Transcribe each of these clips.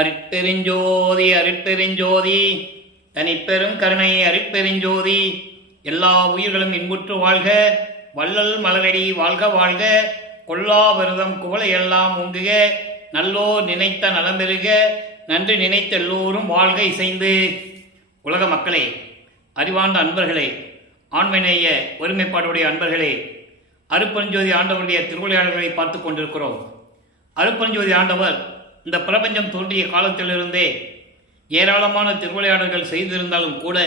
அருட்பெருஞ்சோதி அருட்பெருஞ்சோதி தனிப்பெரும் கருணை அருட்பெருஞ்சோதி. எல்லா உயிர்களும் இன்புற்று வாழ்க, வள்ளல் மலரடி வாழ்க வாழ்க, கொல்லா விரதம் குவளை எல்லாம் ஓங்குக, நல்லோர் நினைத்த நலம் பெறுக, நன்றி நினைத்த எல்லோரும் வாழ்க இசைந்து. உலக மக்களே, அறிவார்ந்த அன்பர்களே, ஆண்மைநேய ஒருமைப்பாடுடைய அன்பர்களே, அருட்பெருஞ்சோதி ஆண்டவருடைய திருவிளையாடல்களை பார்த்து கொண்டிருக்கிறோம். அருட்பெருஞ்சோதி ஆண்டவர் இந்த பிரபஞ்சம் தோன்றிய காலத்திலிருந்தே ஏராளமான திருவிளையாடல்கள் செய்திருந்தாலும் கூட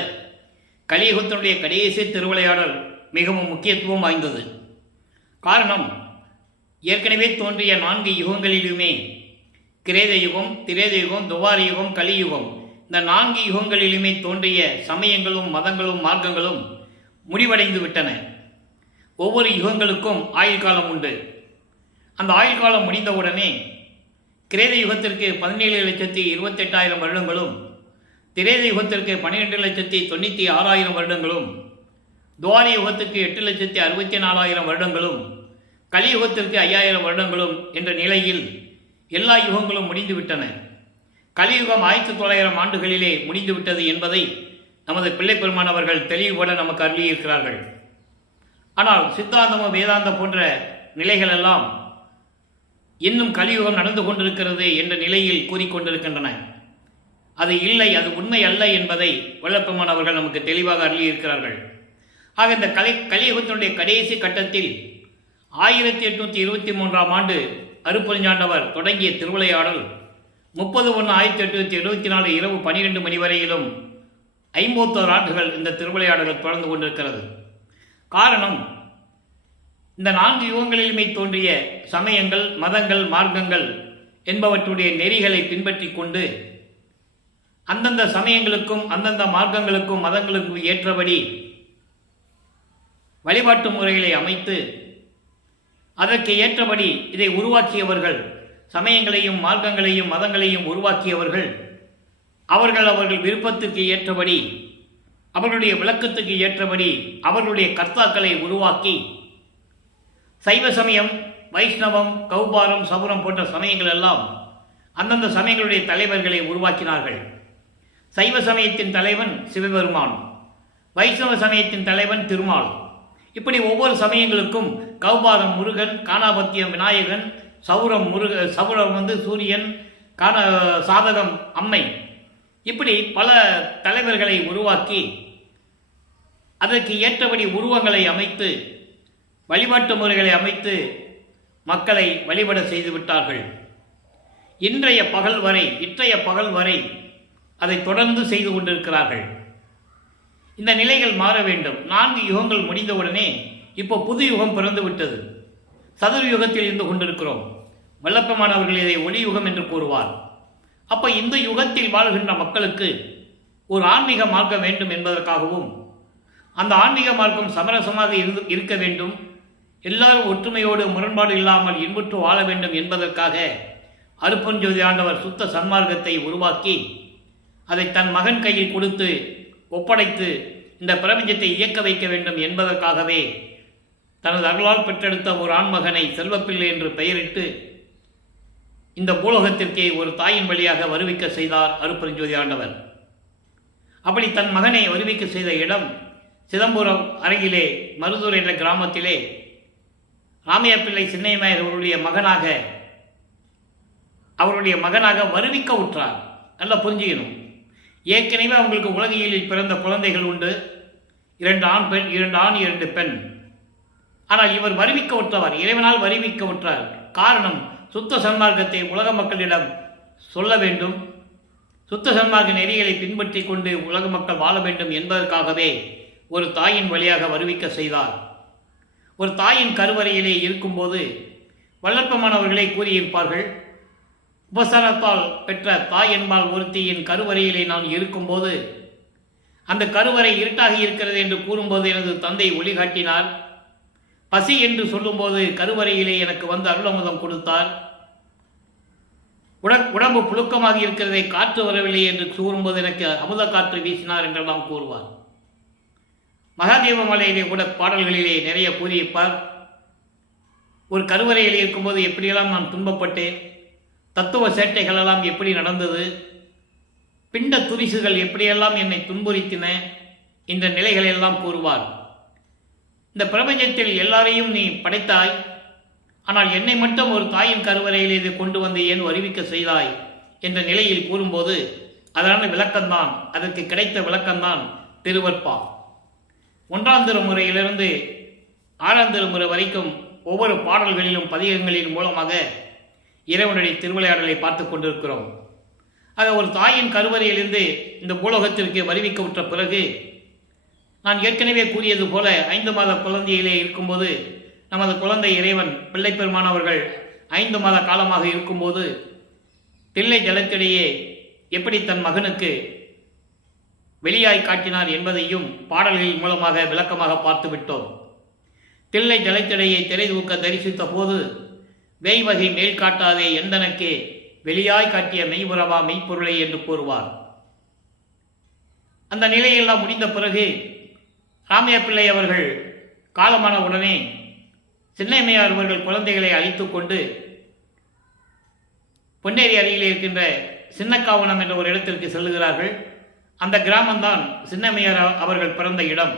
கலியுகத்தினுடைய கடைசி திருவிளையாடல் மிகவும் முக்கியத்துவம் வாய்ந்தது. காரணம், ஏற்கனவே தோன்றிய 4 யுகங்களிலுமே கிரேத யுகம், திரேத யுகம், துவார யுகம், கலியுகம், இந்த 4 யுகங்களிலுமே தோன்றிய சமயங்களும் மதங்களும் மார்க்கங்களும் முடிவடைந்து விட்டன. ஒவ்வொரு யுகங்களுக்கும் ஆயுள் காலம் உண்டு. அந்த ஆயுள் காலம் முடிந்தவுடனே கிரேத யுகத்திற்கு 17,28,000 வருடங்களும், திரேத யுகத்திற்கு 12,96,000 வருடங்களும், துவார யுகத்திற்கு 8,64,000 வருடங்களும், கலியுகத்திற்கு 5,000 வருடங்களும் என்ற நிலையில் எல்லா யுகங்களும் முடிந்துவிட்டன. கலியுகம் 1900 ஆண்டுகளிலே முடிந்துவிட்டது என்பதை நமது பிள்ளை பெருமானவர்கள் தெளிவுபட நமக்கு அருளியிருக்கிறார்கள். ஆனால் சித்தாந்தமும் வேதாந்தம் போன்ற நிலைகள் எல்லாம் இன்னும் கலியுகம் நடந்து கொண்டிருக்கிறது என்ற நிலையில் கூறிக்கொண்டிருக்கின்றன. அது இல்லை, அது உண்மை அல்ல என்பதை வள்ளற்பெருமான் அவர்கள் நமக்கு தெளிவாக அருளியிருக்கிறார்கள். ஆக இந்த கலியுகத்தினுடைய கடைசி கட்டத்தில் 1823 ஆண்டு அருட்பெருஞ்சாண்டவர் தொடங்கிய திருவிளையாடல் 30/1/1874 இரவு 12 மணி வரையிலும் 51 ஆண்டுகள் இந்த திருவிளையாடல்கள் தொடர்ந்து கொண்டிருக்கிறது. காரணம், இந்த 4 யுகங்களிலுமே தோன்றிய சமயங்கள், மதங்கள், மார்க்கங்கள் என்பவற்றுடைய நெறிகளை பின்பற்றி கொண்டு அந்தந்த சமயங்களுக்கும் அந்தந்த மார்க்கங்களுக்கும் மதங்களுக்கும் ஏற்றபடி வழிபாட்டு முறைகளை அமைத்து அதற்கு ஏற்றபடி இதை உருவாக்கியவர்கள், சமயங்களையும் மார்க்கங்களையும் மதங்களையும் உருவாக்கியவர்கள், அவர்கள் விருப்பத்துக்கு ஏற்றபடி, அவர்களுடைய விளக்கத்துக்கு ஏற்றபடி அவர்களுடைய கர்த்தாக்களை உருவாக்கி சைவ சமயம், வைஷ்ணவம், கௌபாரம், சபுரம் போன்ற சமயங்கள் எல்லாம் அந்தந்த சமயங்களுடைய தலைவர்களை உருவாக்கினார்கள். சைவ சமயத்தின் தலைவன் சிவபெருமான், வைஷ்ணவ சமயத்தின் தலைவன் திருமால். இப்படி ஒவ்வொரு சமயங்களுக்கும் கௌபாரம் முருகன், காணாபத்தியம் விநாயகன், சபுரம் சூரியன், சாதகம் அம்மை, இப்படி பல தலைவர்களை உருவாக்கி அதற்கு ஏற்றபடி உருவங்களை அமைத்து வழிபாட்டு முறைகளை அமைத்து மக்களை வழிபட செய்து விட்டார்கள். இற்றைய பகல் வரை அதை தொடர்ந்து செய்து கொண்டிருக்கிறார்கள். இந்த நிலைகள் மாற வேண்டும். 4 யுகங்கள் முடிந்தவுடனே இப்போ புது யுகம் பிறந்து விட்டது. சதுர் யுகத்தில் இருந்து கொண்டிருக்கிறோம். வள்ளற்பெருமான் அவர்கள் இதை ஒளி யுகம் என்று கூறுவார். அப்போ இந்த யுகத்தில் வாழ்கின்ற மக்களுக்கு ஒரு ஆன்மீக மார்க்கம் வேண்டும் என்பதற்காகவும், அந்த ஆன்மீக மார்க்கம் சமரசமாக இருக்க வேண்டும், எல்லாரும் ஒற்றுமையோடு முரண்பாடு இல்லாமல் இன்புற்று வாழ வேண்டும் என்பதற்காக அருட்பெருஞ்சோதி ஆண்டவர் சுத்த சன்மார்க்கத்தை உருவாக்கி அதை தன் மகன் கையில் கொடுத்து ஒப்படைத்து இந்த பிரபஞ்சத்தை இயக்க வைக்க வேண்டும் என்பதற்காகவே தனது அருளால் பெற்றெடுத்த ஒரு ஆண்மகனை செல்வப்பிள்ளை என்று பெயரிட்டு இந்த பூலோகத்திற்கே ஒரு தாயின் வழியாக வருவிக்க செய்தார் அருட்பெருஞ்சோதி ஆண்டவர். அப்படி தன் மகனை வருவிக்க செய்த இடம் சிதம்பரம் அருகிலே மருதூர் என்ற கிராமத்திலே ராமையா பிள்ளை சின்னையம்மையார் அவருடைய மகனாக வருவிக்க உற்றார். நல்லா புரிஞ்சுக்கணும். ஏற்கனவே அவங்களுக்கு உலகியலில் பிறந்த குழந்தைகள் உண்டு, 2 ஆண் 2 பெண். ஆனால் இவர் வருவிக்க உற்றவர், இறைவனால் வருவிக்க உற்றார். காரணம், சுத்த சன்மார்க்கத்தை உலக மக்களிடம் சொல்ல வேண்டும், சுத்த சன்மார்க்க நெறிகளை பின்பற்றி கொண்டு உலக மக்கள் வாழ வேண்டும் என்பதற்காகவே ஒரு தாயின் வழியாக வருவிக்க செய்தார். ஒரு தாயின் கருவறையிலே இருக்கும்போது வள்ளற்பெருமான் அவர்களே கூறியிருப்பார்கள், உபசாரத்தால் பெற்ற தாய் என்பால் ஒருத்தியின் கருவறையிலே நான் இருக்கும்போது அந்த கருவறை இருட்டாக இருக்கிறது என்று கூறும்போது எனது தந்தை ஒளி காட்டினார். பசி என்று சொல்லும்போது கருவறையிலே எனக்கு வந்து அருளமுதம் கொடுத்தார். உடம்பு புழுக்கமாக இருக்கிறதை காற்று வரவில்லை என்று கூறும்போது எனக்கு அமுத காற்று வீசினார் என்றெல்லாம் கூறுவார். மகாதேவ மலையிலே கூட பாடல்களிலே நிறைய கூறியிருப்பார். ஒரு கருவறையில் இருக்கும்போது எப்படியெல்லாம் நான் துன்பப்பட்டேன், தத்துவ சேட்டைகளெல்லாம் எப்படி நடந்தது, பிண்ட துரிசுகள் எப்படியெல்லாம் என்னை துன்புறுத்தின என்ற நிலைகளெல்லாம் கூறுவார். இந்த பிரபஞ்சத்தில் எல்லாரையும் நீ படைத்தாய், ஆனால் என்னை மட்டும் ஒரு தாயின் கருவறையில் இதை கொண்டு வந்து ஏன் அறிவிக்க செய்தாய் என்ற நிலையில் கூறும்போது அதனால விளக்கம்தான், அதற்கு கிடைத்த விளக்கம்தான் திருவற்பா. 1ஆம் திருமுறையிலிருந்து 6ஆம் திருமுறை வரைக்கும் ஒவ்வொரு பாடல்களிலும் பதிகங்களின் மூலமாக இறைவனுடைய திருவிளையாடலை பார்த்து கொண்டிருக்கிறோம். ஆக ஒரு தாயின் கருவறையிலிருந்து இந்த பூலோகத்திற்கு வருவிக்க விட்ட பிறகு நான் ஏற்கனவே கூறியது போல 5 மாத குழந்தையிலே இருக்கும்போது நமது குழந்தை இறைவன் பிள்ளை பெருமானவர்கள் 5 மாத காலமாக இருக்கும்போது தில்லை ஜலத்திடையே எப்படி தன் மகனுக்கு வெளியாய் காட்டினார் என்பதையும் பாடல்களின் மூலமாக விளக்கமாக பார்த்துவிட்டோம். தில்லை ஜலத்திடையே திரை தூக்க தரிசித்த போது வேய்வகை மேல் காட்டாதே எந்தனக்கே வெளியாய் காட்டிய மெய்புறவா மெய்ப்பொருளை என்று கூறுவார். அந்த நிலையெல்லாம் முடிந்த பிறகு ராமைய பிள்ளை அவர்கள் காலமான உடனே சின்னைமையார் அவர்கள் குழந்தைகளை அழைத்து கொண்டு பொன்னேரி அருகிலே இருக்கின்ற சின்னக்காவனம் என்ற ஒரு இடத்திற்கு செல்லுகிறார்கள். அந்த கிராமம்தான் சின்னமையார் அவர்கள் பிறந்த இடம்.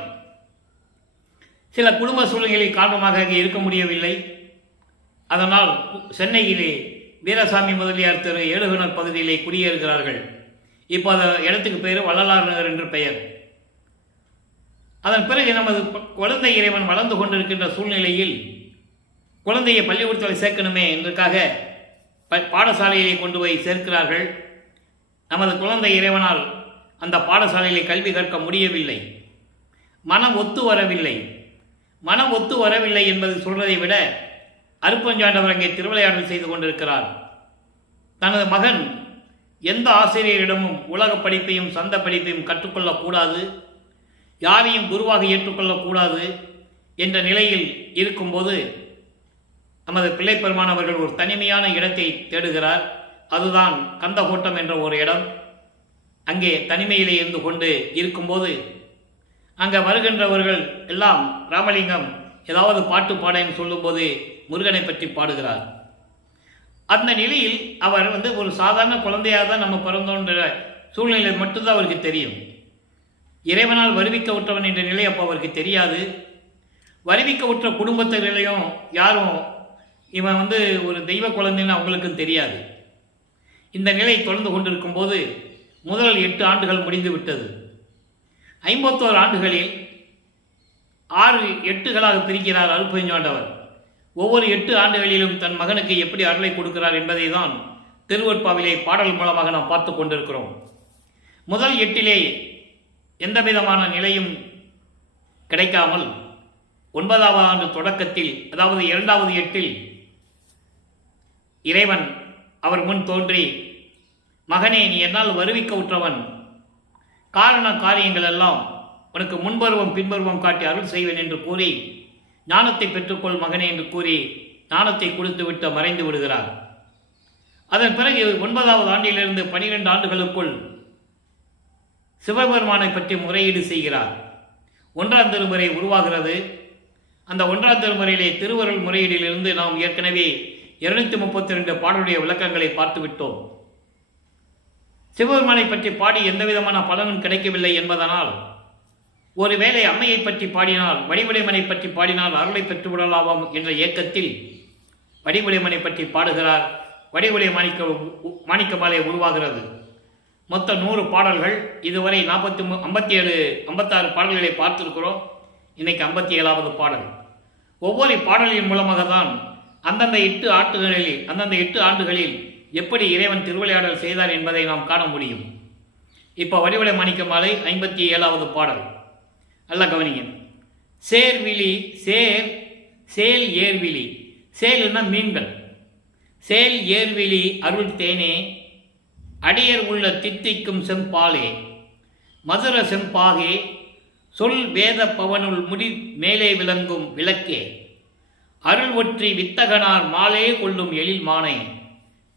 சில குடும்ப சூழ்நிலைகளின் காரணமாக அங்கே இருக்க முடியவில்லை. அதனால் சென்னையிலே வீரசாமி முதலியார் திரு ஏழுகிணர் பகுதியிலே குடியேறுகிறார்கள். இப்போ அந்த இடத்துக்கு பெயர் வள்ளலார் நகர் என்று பெயர். அதன் பிறகு நமது குழந்தை இறைவன் வளர்ந்து கொண்டிருக்கின்ற சூழ்நிலையில் குழந்தையை பள்ளிக்கூடத்தில் சேர்க்கணுமே என்றுக்காக பாடசாலையை கொண்டு போய் சேர்க்கிறார்கள். நமது குழந்தை இறைவனால் அந்த பாடசாலையிலே கல்வி கற்க முடியவில்லை. மனம் ஒத்து வரவில்லை. மனம் ஒத்து வரவில்லை என்பது சொல்வதை விட அருப்பஞ்சாண்டவர் அங்கே திருவிளையாடல் செய்து கொண்டிருக்கிறார். தனது மகன் எந்த ஆசிரியரிடமும் உலக படிப்பையும் சந்த படிப்பையும் கற்றுக்கொள்ளக்கூடாது, யாரையும் குருவாக ஏற்றுக்கொள்ளக்கூடாது என்ற நிலையில் இருக்கும்போது நமது பிள்ளை பெருமானவர்கள் ஒரு தனிமையான இடத்தை தேடுகிறார். அதுதான் கந்தகோட்டம் என்ற ஒரு இடம். அங்கே தனிமையிலே இருந்து கொண்டு இருக்கும்போது அங்கே வருகின்றவர்கள் எல்லாம் ராமலிங்கம் ஏதாவது பாட்டு பாடன்னு சொல்லும்போது முருகனை பற்றி பாடுகிறார். அந்த நிலையில் அவர் ஒரு சாதாரண குழந்தையாக தான் நம்ம பிறந்தோன்ற சூழ்நிலை மட்டும்தான் அவருக்கு தெரியும். இறைவனால் வருவிக்க விட்டவன் என்ற நிலை அப்போ அவருக்கு தெரியாது. வருவிக்க விட்ட குடும்பத்திலையும் யாரும் இவன் ஒரு தெய்வ குழந்தைன்னு அவங்களுக்கும் தெரியாது. இந்த நிலை தொடர்ந்து கொண்டிருக்கும் போது முதல் 8 ஆண்டுகள் முடிந்து விட்டது. 51 ஆண்டுகளில் 6 8களாக பிரிக்கிறார் அருப்பெருஞ்சாண்டவர். ஒவ்வொரு 8 ஆண்டுகளிலும் தன் மகனுக்கு எப்படி அருளை கொடுக்கிறார் என்பதை தான் திருவற்பாவிலே பாடல் மூலமாக நாம் பார்த்து கொண்டிருக்கிறோம். முதல் 8லே எந்த விதமான நிலையும் கிடைக்காமல் 9வது ஆண்டு தொடக்கத்தில், அதாவது 2வது 8ல் இறைவன் அவர் முன் தோன்றி, மகனே, நீ என்னால் வருவிக்க உற்றவன், காரண காரியங்கள் எல்லாம் உனக்கு முன்பருவம் பின்பருவம் காட்டி அருள் செய்வேன் என்று கூறி, ஞானத்தை பெற்றுக்கொள் மகனே என்று கூறி ஞானத்தை கொடுத்து விட்டு மறைந்து விடுகிறார். அதன் பிறகு 9வது ஆண்டிலிருந்து 12 ஆண்டுகளுக்குள் சிவபெருமானை பற்றி முறையீடு செய்கிறார். 1ஆம் திருமுறை உருவாகிறது. அந்த 1ஆம் திருமுறையிலே திருவருள் முறையீடிலிருந்து நாம் ஏற்கனவே 232 பாடலுடைய விளக்கங்களை பார்த்துவிட்டோம். சிவபெருமானை பற்றி பாடி எந்த விதமான பலனும் கிடைக்கவில்லை என்பதனால் ஒருவேளை அம்மையை பற்றி பாடினால், வடிவுடைமனை பற்றி பாடினால் அருளை பெற்றுவிடலாமாம் என்ற ஏக்கத்தில் வடிவுடைமனை பற்றி பாடுகிறார். வடிவுடை மாணிக்க மாலை உருவாகிறது. மொத்தம் 100 பாடல்கள். இதுவரை 56 பாடல்களை பார்த்திருக்கிறோம். இன்னைக்கு 57வது பாடல். ஒவ்வொரு பாடலின் மூலமாக தான் அந்தந்த 8 ஆண்டுகளில் எப்படி இறைவன் திருவிளையாடல் செய்தார் என்பதை நாம் காண முடியும். இப்போ வடிவடை மாணிக்க மாலை 57வது பாடல். நல்ல கவனிங்க. சேர்விழி சேல் ஏர்விழி. சேல்னா மீன்கள். சேல் ஏர்விழி அருள் தேனே, அடியர் உள்ள தித்திக்கும் செம்பாலே, மதுர செம்பாகே, சொல் வேத பவனுள் முடி மேலே விளங்கும் விளக்கே, அருள் ஒற்றி வித்தகனார் மாலே கொள்ளும் எழில் மானை,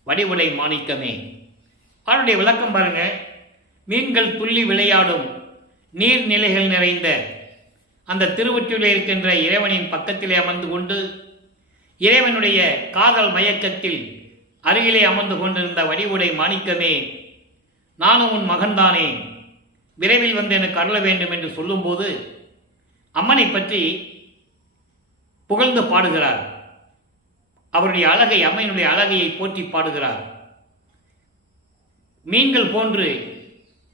வடிவுடை மாணிக்கமே. அவருடைய விளக்கம் பாருங்க. மீன்கள் துள்ளி விளையாடும் நீர்நிலைகள் நிறைந்த அந்த திருவொற்றிலே இருக்கின்ற இறைவனின் பக்கத்திலே அமர்ந்து கொண்டு இறைவனுடைய காதல் மயக்கத்தில் அருகிலே அமர்ந்து கொண்டிருந்த வடிவுடை மாணிக்கமே, நானும் உன் மகன்தானே, விரைவில் வந்து எனக்கு அருள வேண்டும் என்று சொல்லும்போது அம்மனை பற்றி புகழ்ந்து பாடுகிறார். அவருடைய அழகை, அம்மையினுடைய அழகையை போற்றி பாடுகிறார். மீன்கள் போன்று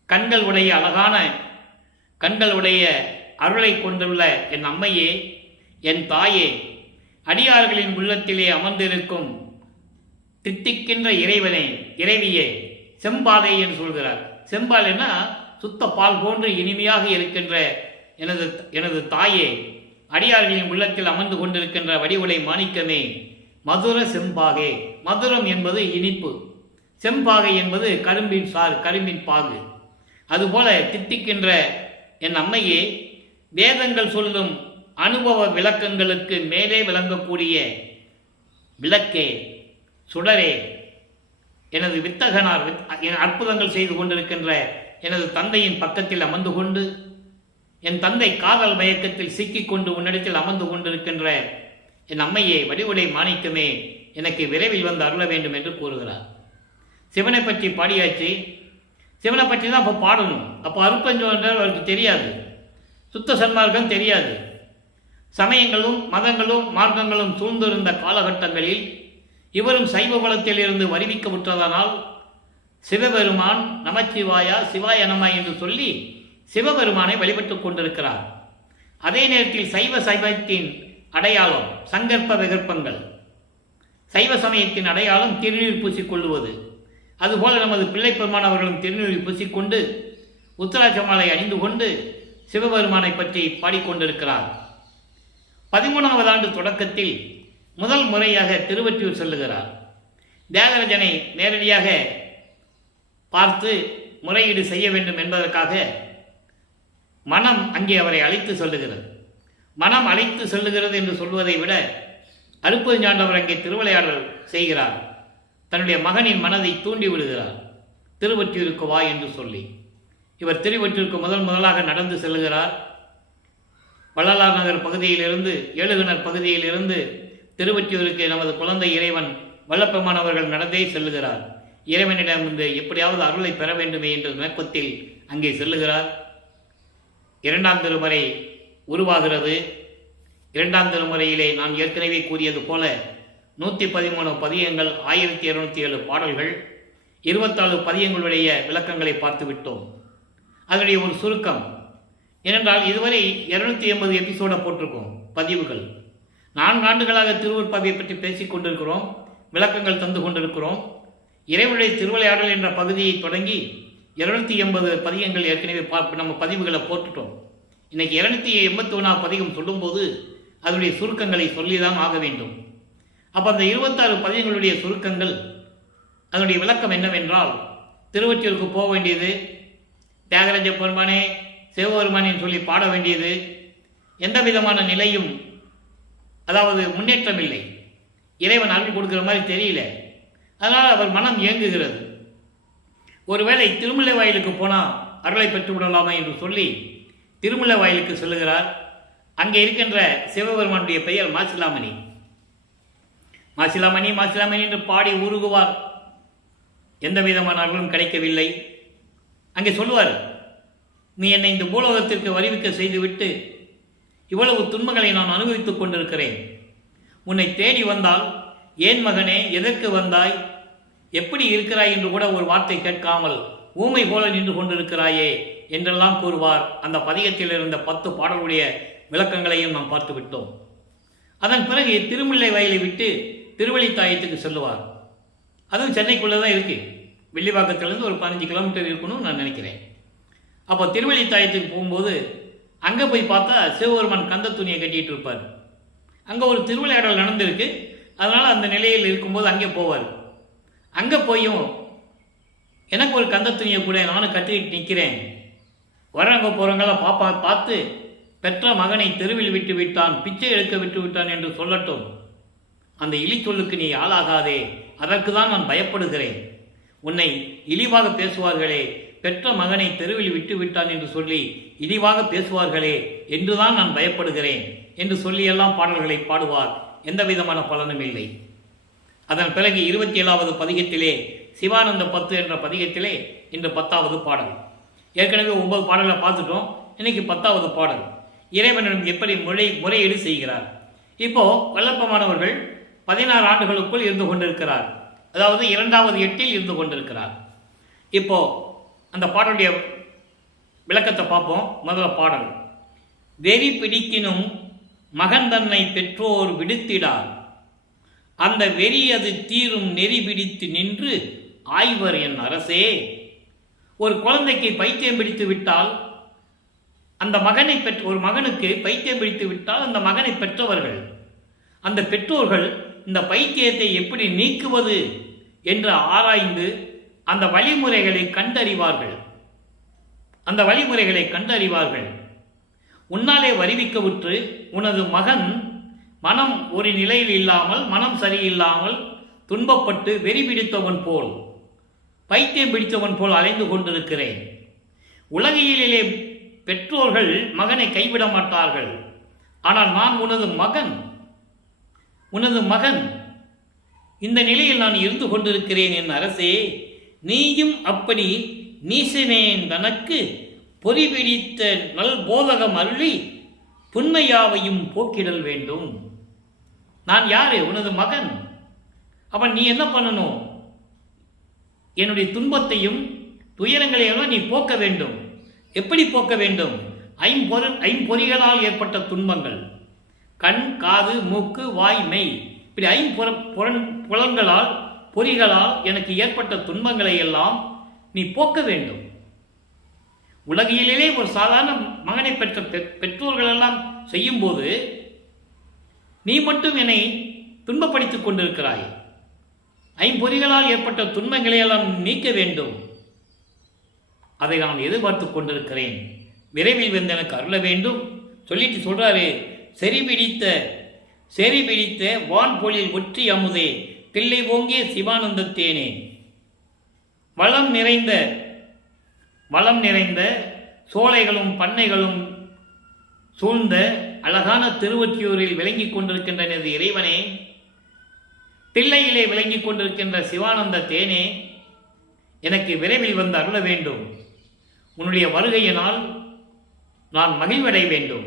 கண்கள் உடைய அழகான கண்கள் உடைய அருளை கொண்டுள்ள என் அம்மையே, என் தாயே, அடியார்களின் உள்ளத்திலே அமர்ந்திருக்கும் தித்திக்கின்ற இறைவனே, இறைவியே, செம்பாலை என்று சொல்கிறார். செம்பாலைன்னா சுத்த பால் போன்று இனிமையாக இருக்கின்ற எனது தாயே, அடியார்களின் உள்ளத்தில் அமர்ந்து கொண்டிருக்கின்ற வடிவுடை மாணிக்கமே, மதுர செம்பாகே. மதுரம் என்பது இனிப்பு, செம்பாகை என்பது கரும்பின் சாறு, கரும்பின் பாகு. அதுபோல தித்திக்கின்ற என் அம்மையே, வேதங்கள் சொல்லும் அனுபவ விளக்கங்களுக்கு மேலே விளங்கக்கூடிய விளக்கே, சுடரே, எனது வித்தகனார் அற்புதங்கள் செய்து கொண்டிருக்கின்ற எனது தந்தையின் பக்கத்தில் அமர்ந்து கொண்டு, என் தந்தை காதல் மயக்கத்தில் சிக்கிக்கொண்டு உன்னிடத்தில் அமர்ந்து கொண்டிருக்கின்ற என் அம்மையே, வடிவுடை மாணிக்கமே, எனக்கு விரைவில் வந்து அருள வேண்டும் என்று கூறுகிறார். சிவனை பற்றி பாடியாச்சு. சிவனை பற்றி தான் அப்போ பாடணும். அப்போ அருப்பஞ்சம் என்றால் அவருக்கு தெரியாது, சுத்த சன்மார்க்கம் தெரியாது. சமயங்களும் மதங்களும் மார்க்கங்களும் சூழ்ந்திருந்த காலகட்டங்களில் இவரும் சைவ குலத்தில் இருந்து வருவிக்கப்பட்டதனால் சிவபெருமான் நமச்சிவாயா சிவாய நம என்று சொல்லி சிவபெருமானை வழிபட்டுக் கொண்டிருக்கிறார். அதே நேரத்தில் சைவத்தின் அடையாளம் சங்கற்ப விகற்பங்கள், சைவ சமயத்தின் அடையாளம் திருநீர் பூசிக்கொள்ளுவது. அதுபோல நமது பிள்ளை பெருமான் அவர்களும் திருநீர் பூசிக்கொண்டு உத்தராட்ச மாலை அணிந்து கொண்டு சிவபெருமானை பற்றி பாடிக்கொண்டிருக்கிறார். 13வது ஆண்டு தொடக்கத்தில் முதல் முறையாக திருவொற்றியூர் செல்லுகிறார். தியாகராஜனை நேரடியாக பார்த்து முறையீடு செய்ய வேண்டும் என்பதற்காக மனம் அங்கே அவரை அழைத்து செல்லுகிறது. மனம் அழைத்து செல்லுகிறது என்று சொல்வதை விட அருப்பஞ்சாண்டவர் அங்கே திருவிளையாடல் செய்கிறார். தன்னுடைய மகனின் மனதை தூண்டி விடுகிறார். திருவொற்றியூருக்கு வா என்று சொல்லி இவர் திருவொற்றியூருக்கு முதலாக நடந்து செல்லுகிறார். வள்ளலார் நகர் பகுதியிலிருந்து, ஏழுகிணர் பகுதியிலிருந்து திருவொற்றியூருக்கு நமது குழந்தை இறைவன் வல்லப்பெருமான் அவர்கள் நடந்தே செல்லுகிறார். இறைவனிடம் வந்து எப்படியாவது அருளை பெற வேண்டுமே என்ற நோக்கத்தில் அங்கே செல்லுகிறார். 2ஆம் திருமுறை உருவாகிறது. 2ஆம் திருமுறையிலே நான் ஏற்கனவே கூறியது போல 113 பதியங்கள், 1207 பாடல்கள், 24 பதியங்களுடைய விளக்கங்களை பார்த்து விட்டோம். அதனுடைய ஒரு சுருக்கம் ஏனென்றால் இதுவரை 280 எபிசோட போட்டிருக்கோம் பதிவுகள். 4 ஆண்டுகளாக திருவருட்பாவையை பற்றி பேசிக் கொண்டிருக்கிறோம், விளக்கங்கள் தந்து கொண்டிருக்கிறோம். இறைவனுடைய திருவிளையாடல் என்ற பகுதியை தொடங்கி 280 பதியங்கள் ஏற்கனவே நம்ம பதிவுகளை போட்டுட்டோம். இன்னைக்கு 281 பதிகம் சொல்லும்போது அதனுடைய சுருக்கங்களை சொல்லிதான் ஆக வேண்டும். அப்போ அந்த 26 பதியங்களுடைய சுருக்கங்கள், அதனுடைய விளக்கம் என்னவென்றால், திருவொற்றியூருக்கு போக வேண்டியது, தியாகராஜ பெருமானே சிவபெருமானின்னு சொல்லி பாட வேண்டியது, எந்த விதமான நிலையும், அதாவது முன்னேற்றம் இல்லை, இறைவன் அருள் கொடுக்குற மாதிரி தெரியல. அதனால் அவர் மனம் இயங்குகிறது. ஒருவேளை திருமுல்லை வாயிலுக்கு போனால் அருளை பெற்று விடலாமா என்று சொல்லி திருமுல்லை வாயிலுக்கு செல்லுகிறார். அங்கே இருக்கின்ற சிவபெருமானுடைய பெயர் மாசிலாமணி. மாசிலாமணி மாசிலாமணி என்று பாடி உருகுவார். எந்த விதமான அருளும் கிடைக்கவில்லை. அங்கே சொல்லுவார், நீ என்னை இந்த பூலோகத்திற்கு வருவிக்க செய்துவிட்டு இவ்வளவு துன்பங்களை நான் அனுபவித்துக் கொண்டிருக்கிறேன். உன்னை தேடி வந்தால், ஏன் மகனே எதற்கு வந்தாய், எப்படி இருக்கிறாய் என்று கூட ஒரு வார்த்தை கேட்காமல் ஊமை போல நின்று கொண்டிருக்கிறாயே என்றெல்லாம் கூறுவார். அந்த பதிகத்தில் இருந்த 10 பாடலுடைய விளக்கங்களையும் நாம் பார்த்து விட்டோம். அதன் பிறகு திருமுல்லை வயலை விட்டு திருவள்ளித்தாயத்துக்கு செல்லுவார். அதுவும் சென்னைக்குள்ளே தான் இருக்குது. வில்லிவாக்கத்திலிருந்து ஒரு 15 கிலோமீட்டர் இருக்கணும்னு நான் நினைக்கிறேன். அப்போ திருவள்ளித்தாயத்துக்கு போகும்போது அங்கே போய் பார்த்தா சிவபெருமான் கந்த துணியை கட்டிகிட்டு இருப்பார். அங்கே ஒரு திருவிளையாடல் நடந்திருக்கு. அதனால் அந்த நிலையில் இருக்கும்போது அங்கே போவார். அங்கே போயும் எனக்கு ஒரு கந்த துணியை கூட, நானும் கட்டிக்கிட்டு நிற்கிறேன், வரவங்க போகிறவங்களாம் பார்த்து பெற்ற மகனை தெருவில் விட்டு விட்டான், பிச்சை எடுக்க விட்டு விட்டான் என்று சொல்லட்டும், அந்த இழி சொல்லுக்கு நீ ஆளாகாதே, அதற்கு தான் நான் பயப்படுகிறேன். உன்னை இழிவாக பேசுவார்களே, பெற்ற மகனை தெருவில் விட்டு விட்டான் என்று சொல்லி இழிவாக பேசுவார்களே என்றுதான் நான் பயப்படுகிறேன் என்று சொல்லியெல்லாம் பாடல்களை பாடுவார். எந்த விதமான பலனும் இல்லை. அதன் பிறகு 27வது பதிகத்திலே சிவானந்த 10 என்ற பதிகத்திலே இன்று 10வது பாடல். ஏற்கனவே 9 பாடலை பார்த்துட்டோம். இன்னைக்கு 10வது பாடல். இறைவனிடம் எப்படி முறையீடு செய்கிறார். இப்போ வல்லப்பமானவர்கள் 16 ஆண்டுகளுக்குள் இருந்து கொண்டிருக்கிறார். அதாவது 2வது எட்டில் இருந்து கொண்டிருக்கிறார். இப்போ அந்த பாடலுடைய விளக்கத்தை பார்ப்போம். முதல்ல பாடல். வெறி பிடிக்கினும் மகன் தன்னை பெற்றோர் விடுத்திடார், அந்த வெறி அது தீரும் நெறி பிடித்து நின்று ஆய்வர் என் அரசே. ஒரு குழந்தைக்கு பைத்தியம் பிடித்து விட்டால் அந்த மகனை ஒரு மகனுக்கு பைத்தியம் பிடித்து விட்டால் அந்த மகனை பெற்றவர்கள், அந்த பெற்றோர்கள் இந்த பைத்தியத்தை எப்படி நீக்குவது என்று ஆராய்ந்து அந்த வழிமுறைகளை கண்டறிவார்கள். அந்த வழிமுறைகளை கண்டறிவார்கள். உன்னாலே வருவிக்கவுற்று உனது மகன் மனம் ஒரு நிலையில் இல்லாமல், மனம் சரியில்லாமல் துன்பப்பட்டு வெறி பிடித்தவன் போல், பைத்தியம் பிடித்தவன் போல் அலைந்து கொண்டிருக்கிறேன். உலகியலிலே பெற்றோர்கள் மகனை கைவிட மாட்டார்கள். ஆனால் நான் உனது மகன் இந்த நிலையில் நான் இருந்து கொண்டிருக்கிறேன். என் அரசே, நீயும் அப்படி நீசனேன் தனக்கு பொறி பிடித்த நல் போதகம் அருளி புண்மையாவையும் போக்கிடல் வேண்டும். நான் யாரு? உனது மகன். அவன் நீ என்ன பண்ணணும்? என்னுடைய துன்பத்தையும் துயரங்களையும் நீ போக்க வேண்டும். எப்படி போக்க வேண்டும்? ஐம்பொறிகளால் ஏற்பட்ட துன்பங்கள், கண், காது, மூக்கு, வாய், மெய், இப்படி புலன்களால் பொறிகளால் எனக்கு ஏற்பட்ட துன்பங்களை எல்லாம் நீ போக்க வேண்டும். உலகிலே ஒரு சாதாரண மகனை பெற்ற பெற்றோர்கள் எல்லாம் செய்யும் போது நீ மட்டும் என்னை துன்பப்படுத்திக் கொண்டிருக்கிறாய். ஐம்பொறிகளால் ஏற்பட்ட துன்பங்களை எல்லாம் நீக்க வேண்டும். அதை நான் எதிர்பார்த்து கொண்டிருக்கிறேன். விரைவில் வந்து எனக்கு அருள வேண்டும் சொல்லிட்டு சொல்றாரு. செறி பிடித்த வான்பொழில் ஒற்றி அமுதே தில்லை ஓங்கிய சிவானந்தத்தேனே. வளம் நிறைந்த சோலைகளும் பண்ணைகளும் சூழ்ந்த அழகான திருவொற்றியூரில் விளங்கிக் கொண்டிருக்கின்ற எனது இறைவனே, தில்லையிலே விளங்கிக் கொண்டிருக்கின்ற சிவானந்த தேனே, எனக்கு விரைவில் வந்து அருள வேண்டும். உன்னுடைய வருகையினால் நான் மகிழ்வடைய வேண்டும்.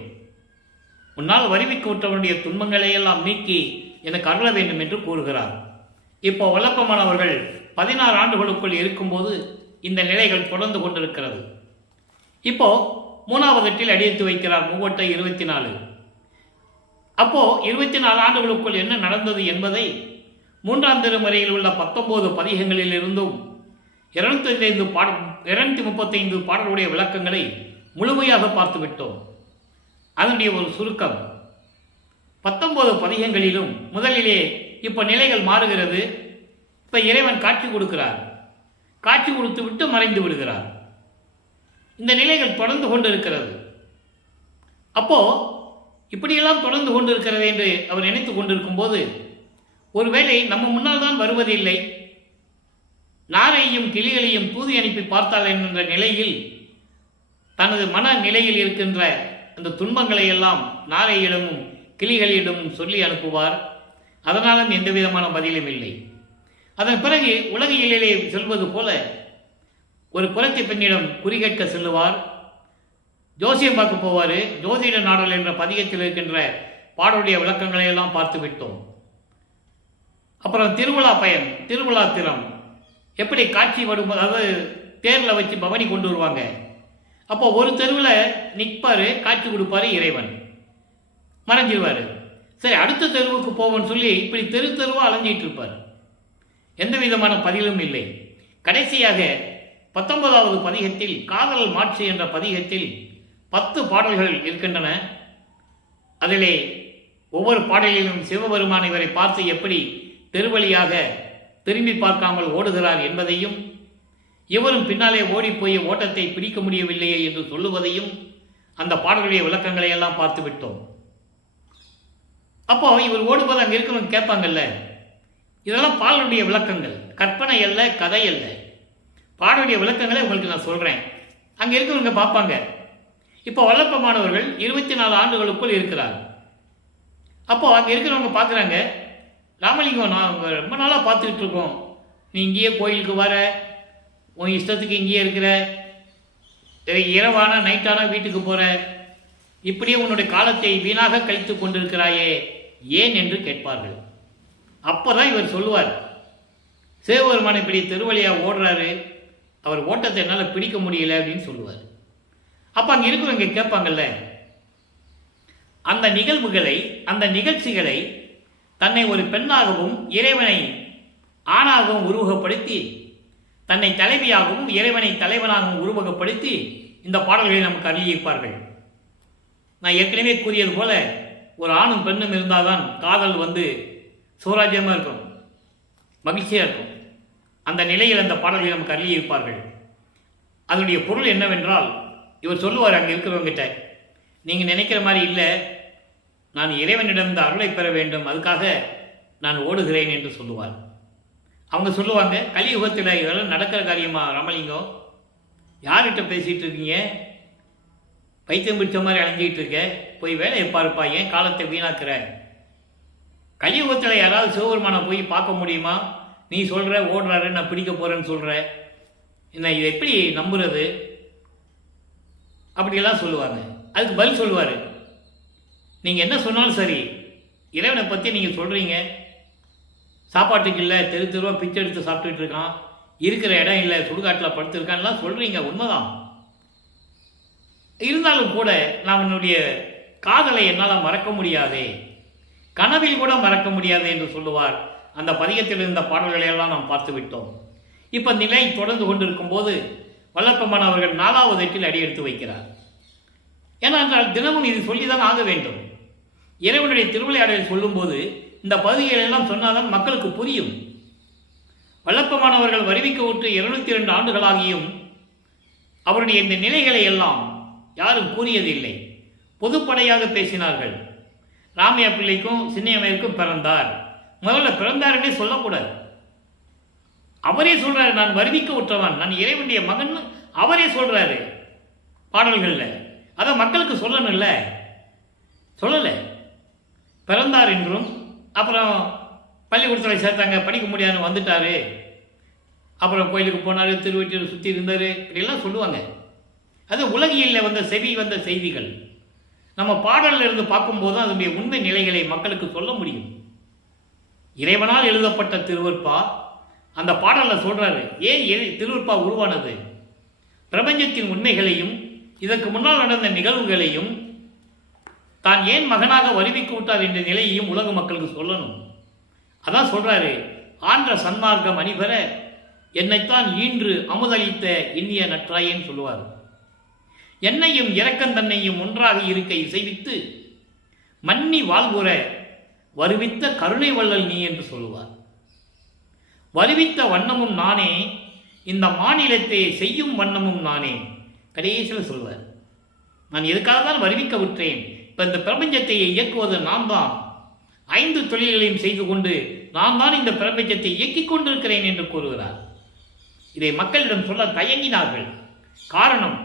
உன்னால் வருவிக்க விட்டவனுடைய துன்பங்களை எல்லாம் நீக்கி எனக்கு அருள வேண்டும் என்று கூறுகிறார். இப்போ வல்லப்பமானவர்கள் 16 ஆண்டுகளுக்குள் இருக்கும்போது இந்த நிலைகள் தொடர்ந்து கொண்டிருக்கிறது. இப்போ 3வது எட்டில் அடியெடுத்து வைக்கிறார். 3/24. அப்போ 24 ஆண்டுகளுக்குள் என்ன நடந்தது என்பதை 3ஆம் திருமுறையில் உள்ள 19 பதிகங்களில் இருந்தும் 235 பாடலுடைய விளக்கங்களை முழுமையாக பார்த்துவிட்டோம். அதனுடைய ஒரு சுருக்கம் 19 பதிகங்களிலும் முதலிலே இப்ப நிலைகள் மாறுகிறது. இப்ப இறைவன் காட்சி கொடுக்கிறார். காட்சி கொடுத்து விட்டு மறைந்து விடுகிறார். இந்த நிலைகள் தொடர்ந்து கொண்டிருக்கிறது. அப்போ இப்படியெல்லாம் தொடர்ந்து கொண்டிருக்கிறது என்று அவர் நினைத்துக் கொண்டிருக்கும் போது ஒருவேளை நம்ம முன்னால் தான் வருவதில்லை, நாரையும் கிளிகளையும் தூதி அனுப்பி பார்த்தால் என்ற நிலையில் தனது மன நிலையில் இருக்கின்ற அந்த துன்பங்களை எல்லாம் நாரையிடமும் கிளிகளிடமும் சொல்லி அனுப்புவார். அதனாலும் எந்த விதமான பதிலும் இல்லை. அதன் பிறகு உலகியலிலே செல்வது போல ஒரு புரட்சி பெண்ணிடம் குறிகேட்க செல்லுவார். ஜோசியம் பார்க்க போவார். ஜோதிட நாடல் என்ற பதிகத்தில் இருக்கின்ற பாடலுடைய விளக்கங்களை எல்லாம் பார்த்து விட்டோம். அப்புறம் திருவிழா திறம் எப்படி காட்சி வரும், அதாவது தேரில் வச்சு பவனி கொண்டு வருவாங்க. அப்போ ஒரு தெருவில் நிற்பார், காட்சி கொடுப்பாரு இறைவன், மறைஞ்சிருவார். சரி, அடுத்த தெருவுக்கு போவோம்னு சொல்லி இப்படி தெருவாக அலைஞ்சிட்டு இருப்பார். எந்த விதமான பதிலும் இல்லை. கடைசியாக 19வது பதிகத்தில் காதல் மாட்சி என்ற பதிகத்தில் 10 பாடல்கள் இருக்கின்றன. அதிலே ஒவ்வொரு பாடலிலும் சிவபெருமான் இவரை பார்த்து எப்படி தெருவழியாக திரும்பி பார்க்காமல் ஓடுகிறார் என்பதையும், இவரும் பின்னாலே ஓடிப்போய் ஓட்டத்தை பிடிக்க முடியவில்லையே என்று சொல்லுவதையும் அந்த பாடலுடைய விளக்கங்களை எல்லாம் பார்த்து விட்டோம். அப்போ இவர் ஓடும்போது அங்கே இருக்கிறவங்க கேட்பாங்கல்ல, இதெல்லாம் பாடலுடைய விளக்கங்கள், கற்பனை அல்ல, கதை அல்ல. பாடலுடைய விளக்கங்களை உங்களுக்கு நான் சொல்றேன். அங்கே இருக்கிறவங்க பார்ப்பாங்க. இப்போ வல்லப்பமானவர்கள் 24 ஆண்டுகளுக்குள் இருக்கிறார். அப்போ அங்கே இருக்கிறவங்க பார்க்குறாங்க, ராமலிங்கம், நான் ரொம்ப நாளாக பார்த்துக்கிட்டு இருக்கோம், நீ இங்கேயே கோயிலுக்கு வர, உன் இஷ்டத்துக்கு இங்கேயே இருக்கிற, இரவான நைட்டான வீட்டுக்கு போகிற, இப்படியே உன்னுடைய காலத்தை வீணாக கழித்து கொண்டிருக்கிறாயே, ஏன் என்று கேட்பார்கள். அப்போ தான் இவர் சொல்லுவார், சிவபெருமான் இப்படி திருவழியாக ஓடுறாரு, அவர் ஓட்டத்தை என்னால் பிடிக்க முடியல அப்படின்னு சொல்லுவார். அப்போ அங்கே இருக்கிறவங்க கேட்பாங்கல்ல, அந்த நிகழ்வுகளை, அந்த நிகழ்ச்சிகளை தன்னை ஒரு பெண்ணாகவும் இறைவனை ஆணாகவும் உருவகப்படுத்தி, தன்னை தலைவியாகவும் இறைவனை தலைவனாகவும் உருவகப்படுத்தி இந்த பாடல்களை நமக்கு அருளியிருப்பார்கள். நான் ஏற்கனவே கூறியது போல, ஒரு ஆணும் பெண்ணும் இருந்தால்தான் காதல் சுவராஜ்யமாக இருக்கும், மகிழ்ச்சியாக இருக்கும். அந்த நிலையில் அந்த பாடல்களை நமக்கு அருளியிருப்பார்கள். அதனுடைய பொருள் என்னவென்றால், இவர் சொல்லுவார் அங்கே இருக்கிறவங்கிட்ட, நீங்கள் நினைக்கிற மாதிரி இல்லை, நான் இறைவனிடம் இந்த அருளை பெற வேண்டும், அதுக்காக நான் ஓடுகிறேன் என்று சொல்லுவார். அவங்க சொல்லுவாங்க, கலியுகத்தில் இதெல்லாம் நடக்கிற காரியமா ராமலிங்கம், யார்கிட்ட பேசிகிட்டு இருக்கீங்க, பைத்தியம் பிடிச்ச மாதிரி அலைஞ்சிக்கிட்டு இருக்க, போய் வேலையை பார்ப்பா, ஏன் காலத்தை வீணாக்குற, கலியுகத்தில் யாராவது சிவபெருமானை போய் பார்க்க முடியுமா, நீ சொல்கிற ஓடுறாரு, நான் பிடிக்க போகிறேன்னு சொல்கிற, என்ன இதை எப்படி நம்புறது, அப்படியெல்லாம் சொல்லுவாங்க. அதுக்கு பதில் சொல்லுவார், நீங்கள் என்ன சொன்னாலும் சரி, இறைவனை பற்றி நீங்கள் சொல்கிறீங்க, சாப்பாட்டுக்கு இல்லை, தெரு தெருவாக பிச்சை எடுத்து சாப்பிட்டுட்டு இருக்கான், இருக்கிற இடம் இல்லை, சுடுகாட்டில் படுத்துருக்கான்லாம் சொல்கிறீங்க, உண்மைதான். இருந்தாலும் கூட நான் உன்னுடைய காதலை என்னால் மறக்க முடியாதே, கனவில் கூட மறக்க முடியாது என்று சொல்லுவார். அந்த பதிகத்தில் இருந்த பாடல்களை எல்லாம் நாம் பார்த்து விட்டோம். இப்போ நிலை தொடர்ந்து கொண்டிருக்கும் போது வல்லப்பெருமான் அவர்கள் 4வது எட்டில் அடி எடுத்து வைக்கிறார். ஏனென்றால் தினமும் இது சொல்லிதான் ஆக வேண்டும். இறைவனுடைய திருவிளையாடலை சொல்லும்போது இந்த பகுதிகள் எல்லாம் சொன்னால்தான் மக்களுக்கு புரியும். வல்லப்பெருமான் அவர்கள் வருவிக்க விட்டு 202 ஆண்டுகளாகியும் அவருடைய இந்த நிலைகளை எல்லாம் யாரும் கூறியதில்லை. பொதுப்படையாக பேசினார்கள். ராமையா பிள்ளைக்கும் சின்னையம்மைக்கும் பிறந்தார், முதல்ல பிறந்தாருன்னே சொல்லக்கூடாது. அவரே சொல்றாரு, நான் வருவிக்க விட்டவன், நான் இறைவனுடைய மகன், அவரே சொல்றாரு பாடல்கள்ல. அதை மக்களுக்கு சொல்லணும்ல, சொல்லலை. பிறந்தார் என்றும், அப்புறம் பள்ளிக்கூடத்தில் சேர்த்தாங்க, படிக்க முடியாதுன்னு வந்துட்டாரு, அப்புறம் கோயிலுக்கு போனார், திருவெட்டியூர் சுற்றி இருந்தார், இப்படியெல்லாம் சொல்லுவாங்க. அது உலகியலில் வந்த வந்த செய்திகள். நம்ம பாடலில் இருந்து பார்க்கும்போது அதனுடைய உண்மை நிலைகளை மக்களுக்கு சொல்ல முடியும். இறைவனால் எழுதப்பட்ட திருவருட்பா அந்த பாடலில் சொல்றாரு, ஏன் திருவருட்பா உருவானது, பிரபஞ்சத்தின் உண்மைகளையும் இதற்கு முன்னால் நடந்த நிகழ்வுகளையும் தான் ஏன் மகனாக வருவிக்க விட்டார் என்ற நிலையையும் உலக மக்களுக்கு சொல்லணும். அதான் சொல்றாரு, ஆன்ற சன்மார்க்கம் அணிபெற என்னைத்தான் ஈன்று அமுதளித்த இனிய நற்றாயேன்னு சொல்லுவார். என்னையும் இரக்கந்தன்னையும் ஒன்றாக இருக்க இசைவித்து மன்னி வாழ்வுற வருவித்த கருணை வள்ளல் நீ என்று சொல்லுவார். வருவித்த வண்ணமும் நானே, இந்த மாநிலத்தை செய்யும் வண்ணமும் நானே, கடைசியில் சொல்வார். நான் எதுக்காக தான் வருவிக்க விட்டேன், இப்போ இந்த பிரபஞ்சத்தை இயக்குவது நான் தான், 5 தொழில்களையும் செய்து கொண்டு நான் தான் இந்த பிரபஞ்சத்தை இயக்கிக் கொண்டிருக்கிறேன் என்று கூறுகிறார். இதை மக்களிடம் சொல்ல தயங்கினார்கள். காரணம்,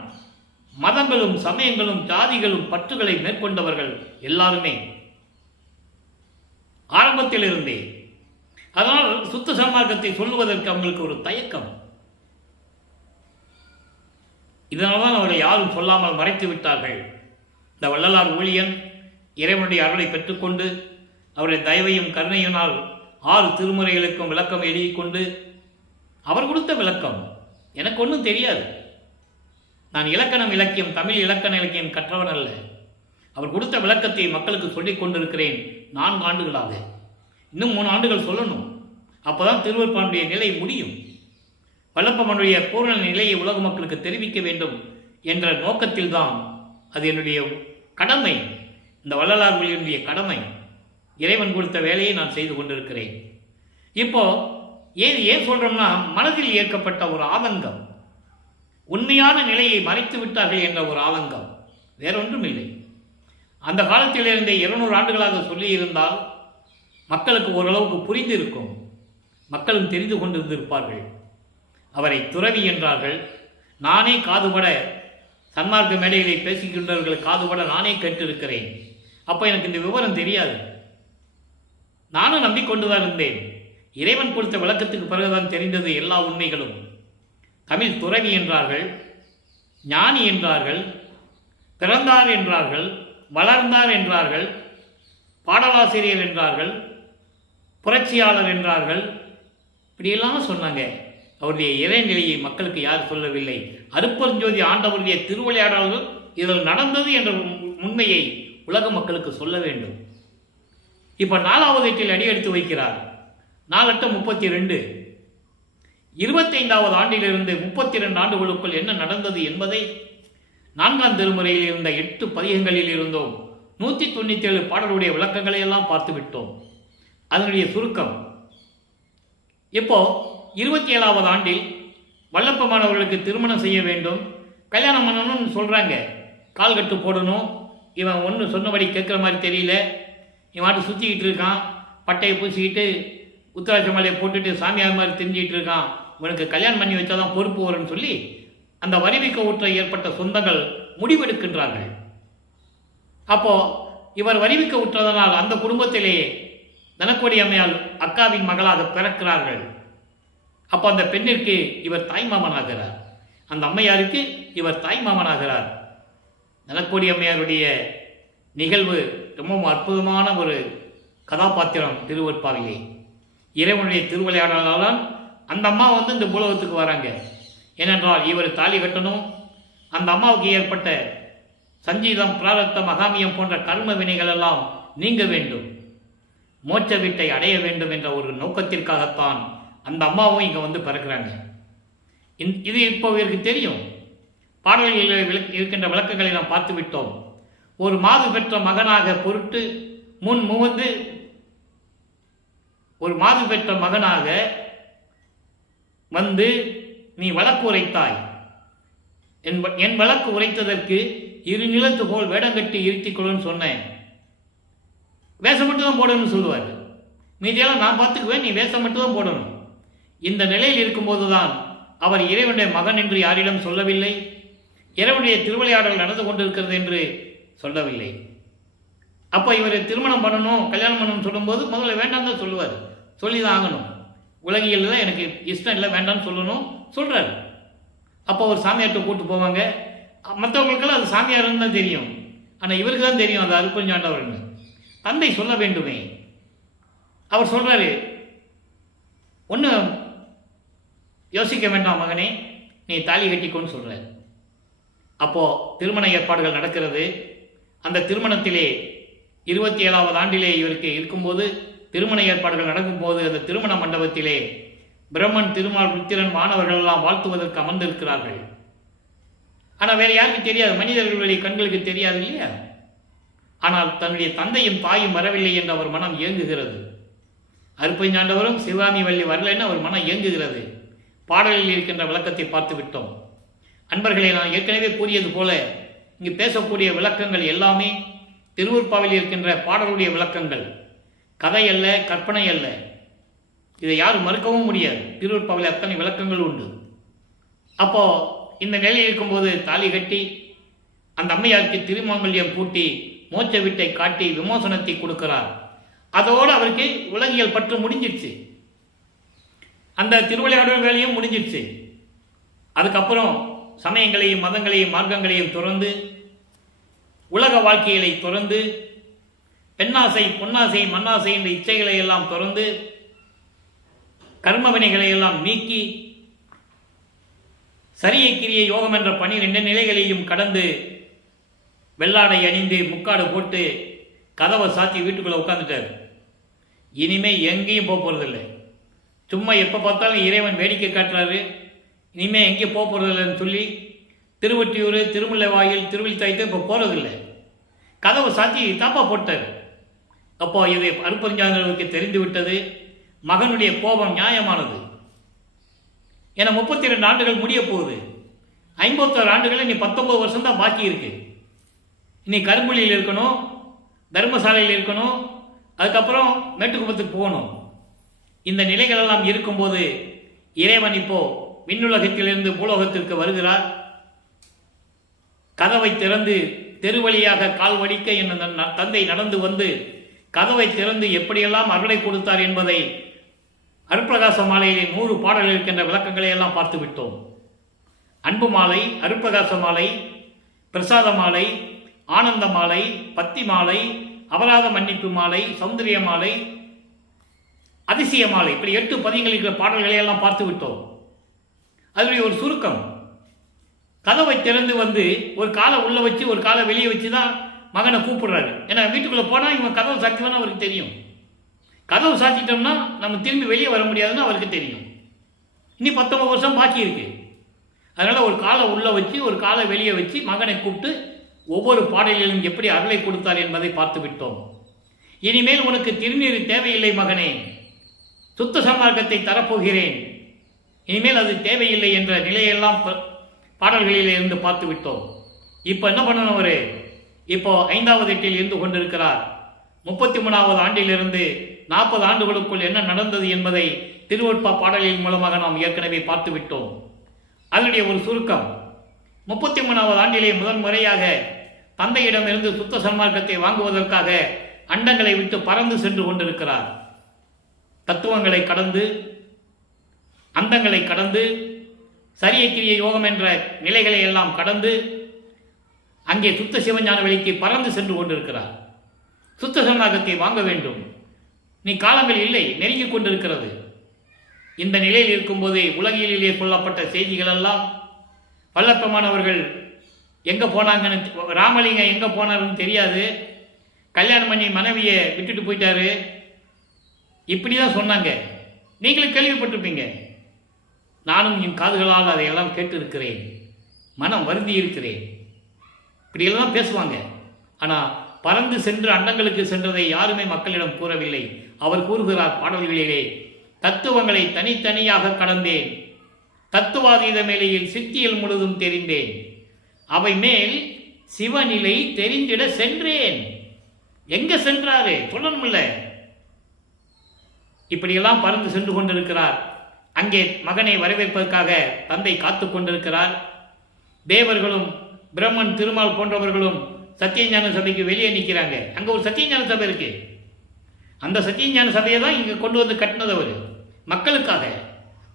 மதங்களும் சமயங்களும் ஜாதிகளும் பற்றுகளை மேற்கொண்டவர்கள் எல்லாருமே ஆரம்பத்தில் இருந்தே. அதனால் சுத்த சன்மார்க்கத்தை சொல்லுவதற்கு அவங்களுக்கு ஒரு தயக்கம். இதனால்தான் அவர்கள் யாரும் சொல்லாமல் மறைத்து விட்டார்கள். இந்த வள்ளலார் ஊழியன் இறைவனுடைய அருளை பெற்றுக்கொண்டு அவருடைய தயவையும் கருணையினால் 6 திருமுறைகளுக்கும் விளக்கம் எழுதி கொண்டு, அவர் கொடுத்த விளக்கம் எனக்கு ஒன்றும் தெரியாது, நான் இலக்கணம் இலக்கியம் தமிழ் இலக்கண இலக்கியம் கற்றவன் அல்ல, அவர் கொடுத்த விளக்கத்தை மக்களுக்கு சொல்லிக் கொண்டிருக்கிறேன் 4 ஆண்டுகளாக. இன்னும் 3 ஆண்டுகள் சொல்லணும், அப்போதான் திருவருட்பாவுடைய நிலை முடியும். வல்லப்பனுடைய பூர்ண நிலையை உலக மக்களுக்கு தெரிவிக்க வேண்டும் என்ற நோக்கத்தில் தான் அது என்னுடைய கடமை, இந்த வள்ளலார் ஊழியனுடைய கடமை. இறைவன் கொடுத்த வேலையை நான் செய்து கொண்டிருக்கிறேன். இப்போ ஏன் சொல்றோம்னா, மனதில் ஏற்கப்பட்ட ஒரு ஆதங்கம், உண்மையான நிலையை மறைத்து விட்டார்கள் என்ற ஒரு ஆதங்கம், வேறொன்றும் இல்லை. அந்த காலத்திலிருந்தே 200 ஆண்டுகளாக சொல்லியிருந்தால் மக்களுக்கு ஓரளவுக்கு புரிந்திருக்கும், மக்களும் தெரிந்து கொண்டிருந்திருப்பார்கள். அவரை துறவி என்றார்கள். நானே காதுபட சன்மார்க்க மேடைகளை பேசிக்கொண்டவர்கள் காதுபட நானே கேட்டிருக்கிறேன். அப்போ எனக்கு இந்த விவரம் தெரியாது. நானும் நம்பிக்கொண்டுதான் இருந்தேன். இறைவன் கொடுத்த விளக்கத்துக்கு பிறகுதான் தெரிந்தது எல்லா உண்மைகளும். தமிழ் துறவி என்றார்கள், ஞானி என்றார்கள், பிறந்தார் என்றார்கள், வளர்ந்தார் என்றார்கள், பாடலாசிரியர் என்றார்கள், புரட்சியாளர் என்றார்கள். இப்படியெல்லாம் சொன்னாங்க. அவருடைய இறைநிலையை மக்களுக்கு யார் சொல்லவில்லை. அருப்பெருஞ்சோதி ஆண்டவருடைய திருவிளையாடல்கள் இதில் நடந்தது என்ற உண்மையை உலக மக்களுக்கு சொல்ல வேண்டும். இப்போ 4வது எட்டில் அடியெடுத்து வைக்கிறார். 4×8 = 32. 25வது ஆண்டிலிருந்து 32 ஆண்டுகளுக்குள் என்ன நடந்தது என்பதை 4ஆம் திருமுறையில் இருந்த 8 பதிகங்களில் இருந்தோம் 197 பாடலுடைய விளக்கங்களை எல்லாம் பார்த்து விட்டோம். அதனுடைய சுருக்கம். இப்போ 27வது ஆண்டில் வல்லப்பமானவர்களுக்கு திருமணம் செய்ய வேண்டும், கல்யாணம் பண்ணணும்னு சொல்கிறாங்க. கால்கட்டு போடணும். இவன் ஒன்று சொன்னபடி கேட்குற மாதிரி தெரியல. இவன் சுற்றிக்கிட்டு இருக்கான், பட்டையை பூசிக்கிட்டு உத்தராட்ச மலையை போட்டுட்டு சாமியார் மாதிரி தெரிஞ்சிக்கிட்டு இருக்கான். இவனுக்கு கல்யாணம் பண்ணி வச்சாதான் பொறுப்பு வரும்னு சொல்லி அந்த வரிவிக்க ஊற்ற ஏற்பட்ட சொந்தங்கள் முடிவெடுக்கின்றார்கள். அப்போது இவர் வரிவிக்க உற்றதனால் அந்த குடும்பத்திலேயே தனக்கோடி அம்மையால் அக்காவின் மகளாக பிறக்கிறார்கள். அப்போ அந்த பெண்ணிற்கு இவர் தாய்மாமனாகிறார், அந்த அம்மையாருக்கு இவர் தாய்மாமனாகிறார். தனக்கோடி அம்மையாருடைய நிகழ்வு ரொம்பவும் அற்புதமான ஒரு கதாபாத்திரம் திருவற்பாவிலே. இறைவனுடைய திருவிளையாடலால் அந்த அம்மா இந்த பூலோகத்துக்கு வராங்க. ஏனென்றால் இவர் தாலி கட்டணும், அந்த அம்மாவுக்கு ஏற்பட்ட சஞ்சீதம், பிராரத்தம், அகாமியம் போன்ற கர்ம வினைகள் எல்லாம் நீங்க வேண்டும், மோட்ச வீட்டை அடைய வேண்டும் என்ற ஒரு நோக்கத்திற்காகத்தான் அந்த அம்மாவும் இங்கே பிறக்கிறாங்க. இது இப்போ இவருக்கு தெரியும். பாடல்களில் இருக்கின்ற விளக்கங்களை நாம் பார்த்து விட்டோம். ஒரு மாது பெற்ற மகனாக பொருட்டு முன் முகந்து ஒரு மாது பெற்ற மகனாக நீ வழக்கு உரைத்தாய். என் வழக்கு உரைத்ததற்கு 2 நிலத்து போல் வேடங்கட்டி இருத்திக்கொள்ளுன்னு சொன்னேன். வேஷம் மட்டும் தான் போடணும்னு சொல்லுவார். மீதியெல்லாம் நான் பார்த்துக்குவேன், நீ வேஷம் மட்டும் தான் போடணும். இந்த நிலையில் இருக்கும்போது தான் அவர் இறைவனுடைய மகன் என்று யாரிடம் சொல்லவில்லை, இறைவனுடைய திருவிளையாடல் நடந்து கொண்டிருக்கிறது என்று சொல்லவில்லை. அப்போ இவர் திருமணம் பண்ணணும், கல்யாணம் பண்ணணும்னு சொல்லும்போது முதல்ல வேண்டாம் தான் சொல்லுவார். சொல்லி தான் ஆகணும். உலகியல் தான் எனக்கு இஷ்டம் இல்லை, வேண்டாம்னு சொல்லணும் சொல்கிறார். அப்போ ஒரு சாமியார்கிட்ட கூப்பிட்டு போவாங்க. மற்றவங்களுக்கெல்லாம் அது சாமியார்னு தான் தெரியும், ஆனால் இவருக்கு தான் தெரியும் அது அருப்பெருஞ்சாண்டவர்னு. தந்தை சொல்ல வேண்டுமே. அவர் சொல்கிறாரு, ஒன்றும் யோசிக்க வேண்டாம் மகனே, நீ தாலி கட்டிக்கோன்னு சொல்கிறார். அப்போது திருமண ஏற்பாடுகள் நடக்கிறது. அந்த திருமணத்திலே 27வது ஆண்டிலே இவருக்கு இருக்கும்போது திருமண ஏற்பாடுகள் நடக்கும்போது அந்த திருமண மண்டபத்திலே பிரம்மன், திருமால், ருத்திரன், மாணவர்கள் எல்லாம் வாழ்த்துவதற்கு அமர்ந்திருக்கிறார்கள். ஆனால் வேறு யாருக்கும் தெரியாது, மனிதர்களுடைய கண்களுக்கு தெரியாது இல்லையா? ஆனால் தன்னுடைய தந்தையும் தாயும் வரவில்லை என்று அவர் மனம் இயங்குகிறது. அருப்பெருஞ்சாண்டவரும் சிவகாமி வள்ளி வரலைன்னு அவர் மனம் இயங்குகிறது. பாடலில் இருக்கின்ற விளக்கத்தை பார்த்து விட்டோம். அன்பர்களை நான் ஏற்கனவே கூறியது போல இங்கு பேசக்கூடிய விளக்கங்கள் எல்லாமே திருவற்பாவில் இருக்கின்ற பாடலுடைய விளக்கங்கள், கதை அல்ல, கற்பனை அல்ல. இதை யாரும் மறுக்கவும் முடியாது. திருவற்பாவில் அத்தனை விளக்கங்கள் உண்டு. அப்போ இந்த நிலையில் இருக்கும்போது தாலி கட்டி அந்த அம்மையாருக்கு திருமாங்கல்யம் பூட்டி மோட்ச வீட்டை காட்டி விமோசனத்தை கொடுக்கிறார். அதோடு அவருக்கு உலகியல் பற்று முடிஞ்சிடுச்சு, அந்த திருவிளையாடல் வேலையும் முடிஞ்சிடுச்சு. அதுக்கப்புறம் சமயங்களையும் மதங்களையும் மார்க்கங்களையும் துறந்து உலக வாழ்க்கைகளை துறந்து பெண்ணாசை, பொன்னாசை, மண்ணாசை என்ற இச்சைகளை எல்லாம் துறந்து கர்மவினைகளை எல்லாம் நீக்கி சரியை கிரிய யோகம் என்ற 12 நிலைகளையும் கடந்து வெள்ளாடை அணிந்து முக்காடு போட்டு கதவை சாத்தி வீட்டுக்குள்ளே உட்காந்துட்டார். இனிமே எங்கேயும் போக போகிறதில்லை. சும்மா எப்போ பார்த்தாலும் இறைவன் வேடிக்கை காட்டுறாரு, இனிமேல் எங்கேயும் போக போகிறதில்லைன்னு சொல்லி திருவொற்றியூர், திருமுல்லைவாயில், திருவிழித்தாய்த்து இப்போ போகிறதில்லை. கதவை சாத்தி தாப்பா போட்டார். அப்போ இது அருப்பெருஞ்சாண்டவருக்கு தெரிந்து விட்டது. மகனுடைய கோபம் நியாயமானது. ஏன்னா 32 ஆண்டுகள் முடிய போகுது. 51 ஆண்டுகள் இனி 19 வருஷம் தான் பாக்கி இருக்கு. இனி கரும்புலியில் இருக்கணும், தர்மசாலையில் இருக்கணும், அதுக்கப்புறம் மேட்டுக்குப்பத்துக்கு போகணும். இந்த நிலைகளெல்லாம் இருக்கும்போது இறைவன் இப்போ விண்ணுலகத்திலிருந்து பூலோகத்திற்கு வருகிறார். கதவை திறந்து தெருவழியாக கால் வடிக்க என் தந்தை நடந்து வந்து கதவை திறந்து எப்படியெல்லாம் அருளை கொடுத்தார் என்பதை அருட்பிரகாச மாலையிலே 100 பாடல்கள் இருக்கின்ற விளக்கங்களை எல்லாம் பார்த்து விட்டோம். அன்பு மாலை, அருட்பிரகாச மாலை, பிரசாத மாலை, ஆனந்த மாலை, பத்தி மாலை, அபராத மன்னிப்பு மாலை, சௌந்தரிய மாலை, அதிசய மாலை, இப்படி 8 பதியங்கள் இருக்கிற பாடல்களை எல்லாம் பார்த்து விட்டோம். அதனுடைய ஒரு சுருக்கம், கதவை திறந்து வந்து ஒரு காலை உள்ள வச்சு ஒரு காலை வெளியே வச்சு தான் மகனை கூப்பிடுறாரு. ஏன்னா வீட்டுக்குள்ளே போனால் இவன் கதவை சாத்திவான்னு அவருக்கு தெரியும். கதவை சாத்திட்டோம்னா நம்ம திரும்பி வெளியே வர முடியாதுன்னு அவருக்கு தெரியும். இனி 19 வருஷம் பாக்கி இருக்கு. அதனால் ஒரு காலை உள்ளே வச்சு ஒரு காலை வெளியே வச்சு மகனை கூப்பிட்டு ஒவ்வொரு பாடலிலும் எப்படி அருளை கொடுத்தார் என்பதை பார்த்து விட்டோம். இனிமேல் உனக்கு திருநீர் தேவையில்லை மகனே, சுத்த சன்மார்க்கத்தை தரப்போகிறேன், இனிமேல் அது தேவையில்லை என்ற நிலையெல்லாம் பாடல்களில் இருந்து பார்த்து விட்டோம். இப்போ என்ன பண்ணணும்? அவரு இப்போ 5வது எட்டில் இருந்து கொண்டிருக்கிறார். 33வது ஆண்டிலிருந்து 40 ஆண்டுகளுக்குள் என்ன நடந்தது என்பதை திருவொட்பா பாடலின் மூலமாக நாம் ஏற்கனவே பார்த்து விட்டோம். அதனுடைய ஒரு சுருக்கம், 33வது ஆண்டிலே முதல் முறையாக தந்தையிடமிருந்து சுத்த சன்மார்க்கத்தை வாங்குவதற்காக அண்டங்களை விட்டு பறந்து சென்று கொண்டிருக்கிறார். தத்துவங்களை கடந்து, அந்தங்களை கடந்து, சரிய கிரிய யோகம் என்ற நிலைகளை எல்லாம் கடந்து அங்கே சுத்த சிவஞான வெளிக்கு பறந்து சென்று கொண்டிருக்கிறார். சுத்த சன்மார்க்கத்தை வாங்க வேண்டும், நீ காலங்கள் இல்லை, நெருங்கிக் கொண்டிருக்கிறது. இந்த நிலையில் இருக்கும்போதே உலகிலே சொல்லப்பட்ட செய்திகள் எல்லாம் வல்லப்பமானவர்கள் எங்கே போனாங்கன்னு, ராமலிங்கம் எங்கே போனாருன்னு தெரியாது, கல்யாணம் பண்ணி மனைவியை விட்டுட்டு போயிட்டாரு, இப்படி தான் சொன்னாங்க. நீங்களும் கேள்விப்பட்டிருப்பீங்க. நானும் என் காதுகளால் அதையெல்லாம் கேட்டு இருக்கிறேன், மனம் வருந்தி இருக்கிறேன். இப்படியெல்லாம் பேசுவாங்க. ஆனால் பறந்து சென்று அண்டங்களுக்கு சென்றதை யாருமே மக்களிடம் கூறவில்லை. அவர் கூறுகிறார் பாடல்களிலே, தத்துவங்களை தனித்தனியாக கடந்தேன், தத்துவாதீத மேலையில் சித்தியல் முழுதும் தெரிந்தேன், அவை மேல் சிவநிலை தெரிந்திட சென்றேன். எங்க சென்றாரு சொல்லணும்ல. இப்படியெல்லாம் பறந்து சென்று கொண்டிருக்கிறார். அங்கே மகனை வரவேற்பதற்காக தந்தை காத்து கொண்டிருக்கிறார். தேவர்களும் பிரம்மன் திருமால் போன்றவர்களும் சத்தியஞான சபைக்கு வெளியே நிற்கிறாங்க. அங்கே ஒரு சத்தியஞான சபை இருக்கு. அந்த சத்தியஞான சபையை தான் இங்கே கொண்டு வந்து கட்டினது அவர், மக்களுக்காக,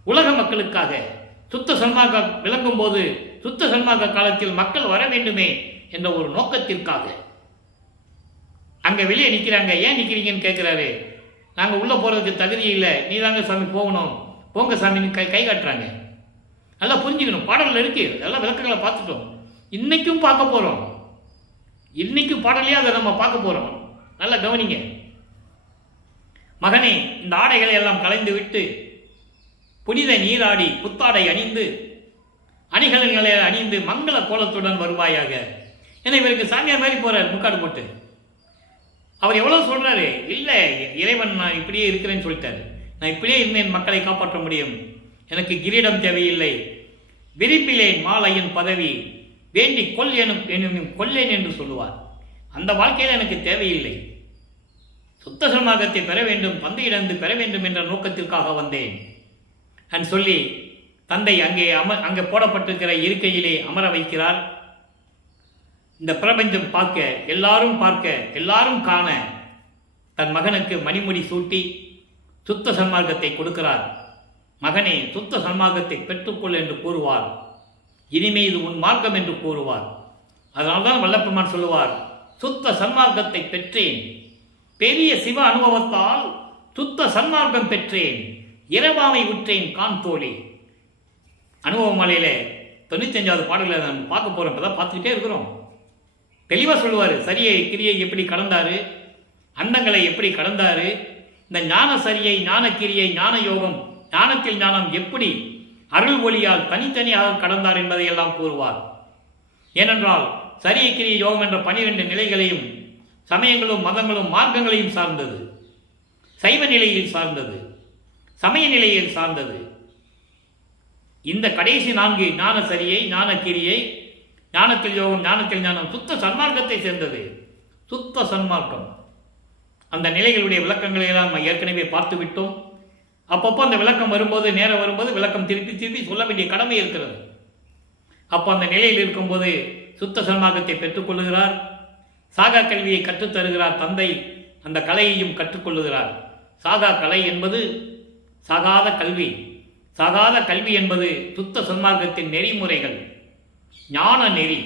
உலக மக்களுக்காக. சுத்த சன்மார்க்கம் விளங்கும் போது சுத்த சன்மார்க்க காலத்தில் மக்கள் வர வேண்டுமே என்ற ஒரு நோக்கத்திற்காக அங்கே வெளியே நிற்கிறாங்க. ஏன் நிற்கிறீங்கன்னு கேட்குறாரு. நாங்கள் உள்ளே போகிறதுக்கு தகுதி இல்லை, நீ தாங்க சாமி போகணும், போங்க சாமின்னு கை காட்டுறாங்க. நல்லா புரிஞ்சுக்கணும், பாடலில் இருக்கு, அதெல்லாம் விளக்கங்களை பார்த்துட்டோம். இன்னைக்கும் பார்க்க போகிறோம், இன்னைக்கும் பாடலையே அதை நம்ம பார்க்க போகிறோம். நல்லா கவனிங்க. மகனே, இந்த ஆடைகளை எல்லாம் கலைந்து விட்டு புனித நீராடி புத்தாடை அணிந்து அணிகலன்களை அணிந்து மங்கள கோலத்துடன் வருவாயாக. ஏன்னா இவருக்கு சாமியார் மாதிரி போறார் முக்காடு போட்டு. அவர் எவ்வளவு சொல்றாரு, இல்லை இறைவன் நான் இப்படியே இருக்கிறேன்னு சொல்லிட்டாரு, நான் இப்படியே இருந்தேன், மக்களை காப்பாற்ற முடியும், எனக்கு கிரீடம் தேவையில்லை, விரிப்பிலேன் மாலையின் பதவி, வேண்டி கொல் எனும் கொல்லேன் என்று சொல்லுவார். அந்த வாழ்க்கையில் எனக்கு தேவையில்லை, சுத்த சன்மார்க்கத்தை பெற வேண்டும், தந்தையிடந்து பெற வேண்டும் என்ற நோக்கத்திற்காக வந்தேன் என்று சொல்லி தந்தை அங்கே போடப்பட்டிருக்கிற இருக்கையிலே அமர வைக்கிறார். இந்த பிரபஞ்சம் பார்க்க, எல்லாரும் காண தன் மகனுக்கு மணிமுடி சூட்டி சுத்த சன்மார்க்கத்தை கொடுக்கிறார். மகனே, சுத்த சன்மார்க்கத்தை பெற்றுக்கொள் என்று கூறுவார். இனிமே இது உன் மார்க்கம் என்று கூறுவார். அதனால்தான் வல்லப்பெருமான் சொல்லுவார், சுத்த சன்மார்க்கத்தை பெற்றேன், பெரிய சிவ அனுபவத்தால் சுத்த சன்மார்க்கம் பெற்றேன், இரவாமை உற்றேன் கான் தோழி. அனுபவ மலையில 95வது பாடலை நம்ம பார்க்க போறோம். இப்பதான் பார்த்துக்கிட்டே இருக்கிறோம். தெளிவா சொல்லுவாரு, சரியை கிரியை எப்படி கடந்தாரு, அண்டங்களை எப்படி கடந்தாரு, இந்த ஞான சரியை, ஞான கிரியை, ஞான யோகம், ஞானத்தில் ஞானம் எப்படி அருள் ஒளியால் தனித்தனியாக கடந்தார் என்பதை எல்லாம் கூறுவார். ஏனென்றால் சரியை கிரியை யோகம் என்ற 12 நிலைகளையும் சமயங்களும் மதங்களும் மார்க்கங்களையும் சார்ந்தது, சைவ நிலையில் சார்ந்தது, சமய நிலையில் சார்ந்தது. இந்த கடைசி 4 ஞான சரியை, ஞான கிரியை, ஞானத்தில் யோகம், ஞானத்தில் ஞானம் சுத்த சன்மார்க்கத்தை சேர்ந்தது. சுத்த சன்மார்க்கம் அந்த நிலைகளுடைய விளக்கங்களை எல்லாம் நம்ம ஏற்கனவே பார்த்து விட்டோம். அப்பப்போ அந்த விளக்கம் வரும்போது, நேரம் வரும்போது விளக்கம் திருப்பி சொல்ல வேண்டிய கடமை இருக்கிறது. அப்போ அந்த நிலையில் இருக்கும்போது சுத்த சன்மார்க்கத்தை பெற்றுக்கொள்ளுகிறார். சாகா கல்வியை கற்றுத்தருகிறார் தந்தை. அந்த கலையையும் கற்றுக்கொள்ளுகிறார். சாகா கலை என்பது சாகாத கல்வி. சாகாத கல்வி என்பது சுத்த சன்மார்க்கத்தின் நெறிமுறைகள், ஞான நெறி,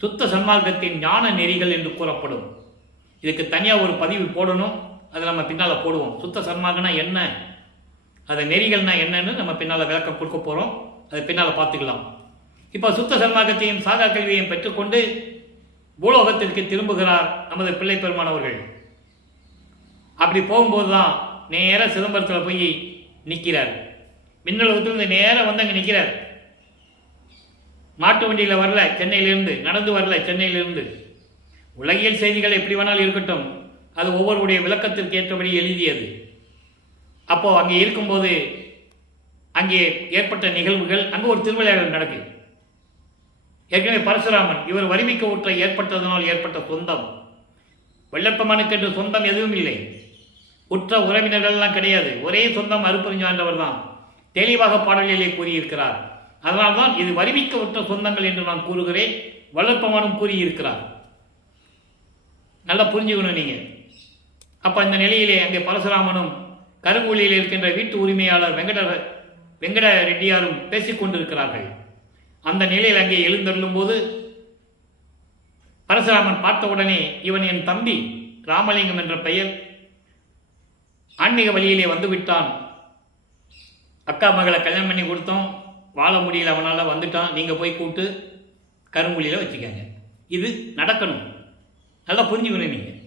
சுத்த சன்மார்க்கத்தின் ஞான நெறிகள் என்று கூறப்படும். இதுக்கு தனியாக ஒரு பதிவு போடணும், அதை நம்ம பின்னால் போடுவோம். சுத்த சன்மார்க்கம்னா என்ன, அது நெறிகள்னா என்னன்னு நம்ம பின்னால் விளக்கம் கொடுக்க போகிறோம். அதை பின்னால் பார்த்துக்கலாம். இப்போ சுத்த சன்மார்க்கத்தையும் சாகா கல்வியையும் பெற்றுக்கொண்டு பூலோகத்திற்கு திரும்புகிறார் நமது பிள்ளை பெருமானவர்கள். அப்படி போகும்போது தான் நேராக சிதம்பரத்தில் போய் நிற்கிறார். விண்ணுலகத்திலிருந்து நேராக வந்து அங்கே நிற்கிறார். மாட்டு வண்டியில் வரல, சென்னையிலிருந்து நடந்து வரல, சென்னையிலிருந்து. உலகியல் செய்திகள் எப்படி வேணாலும் இருக்கட்டும், அது ஒவ்வொருடைய விளக்கத்திற்கு ஏற்றபடி எழுதியது. அப்போ அங்கே இருக்கும்போது அங்கே ஏற்பட்ட நிகழ்வுகள், அங்கே ஒரு திருவிளையாடல் நடக்குது. ஏற்கனவே பரசுராமன் இவர் வறுமைக்கு ஊற்ற ஏற்பட்டதனால் ஏற்பட்ட சொந்தம். வெள்ளப்பமானுக்கு என்று சொந்தம் எதுவும் இல்லை, உற்ற உறவினர்கள்லாம் கிடையாது. ஒரே சொந்தம் அருப்பறிஞ்சாண்டவர் தான் தெளிவாக பாடலிலே கூறியிருக்கிறார். அதனால்தான் இது வறுமைக்க உற்ற சொந்தங்கள் என்று நான் கூறுகிறேன். வல்லப்பமானும் கூறியிருக்கிறார். நல்லா புரிஞ்சுக்கணும் நீங்க. அப்ப இந்த நிலையிலே அங்கே பரசுராமனும் கருங்கூலியில் இருக்கின்ற வீட்டு உரிமையாளர் வெங்கட ரெட்டியாரும் பேசிக்கொண்டிருக்கிறார்கள். அந்த நிலையில் அங்கே எழுந்தருளும் போது பரசுராமன் பார்த்த உடனே, இவன் என் தம்பி ராமலிங்கம் என்ற பெயர், ஆன்மீக வழியிலே வந்து விட்டான். அக்கா மகளை கல்யாணம் பண்ணி கொடுத்தோம், வாழ முடியல, அவனால் வந்துட்டான். நீங்கள் போய் கூப்பிட்டு கருங்குழியில் வச்சுக்கோங்க. இது நடக்கணும். நல்லா புரிஞ்சுக்கணும் நீங்கள்.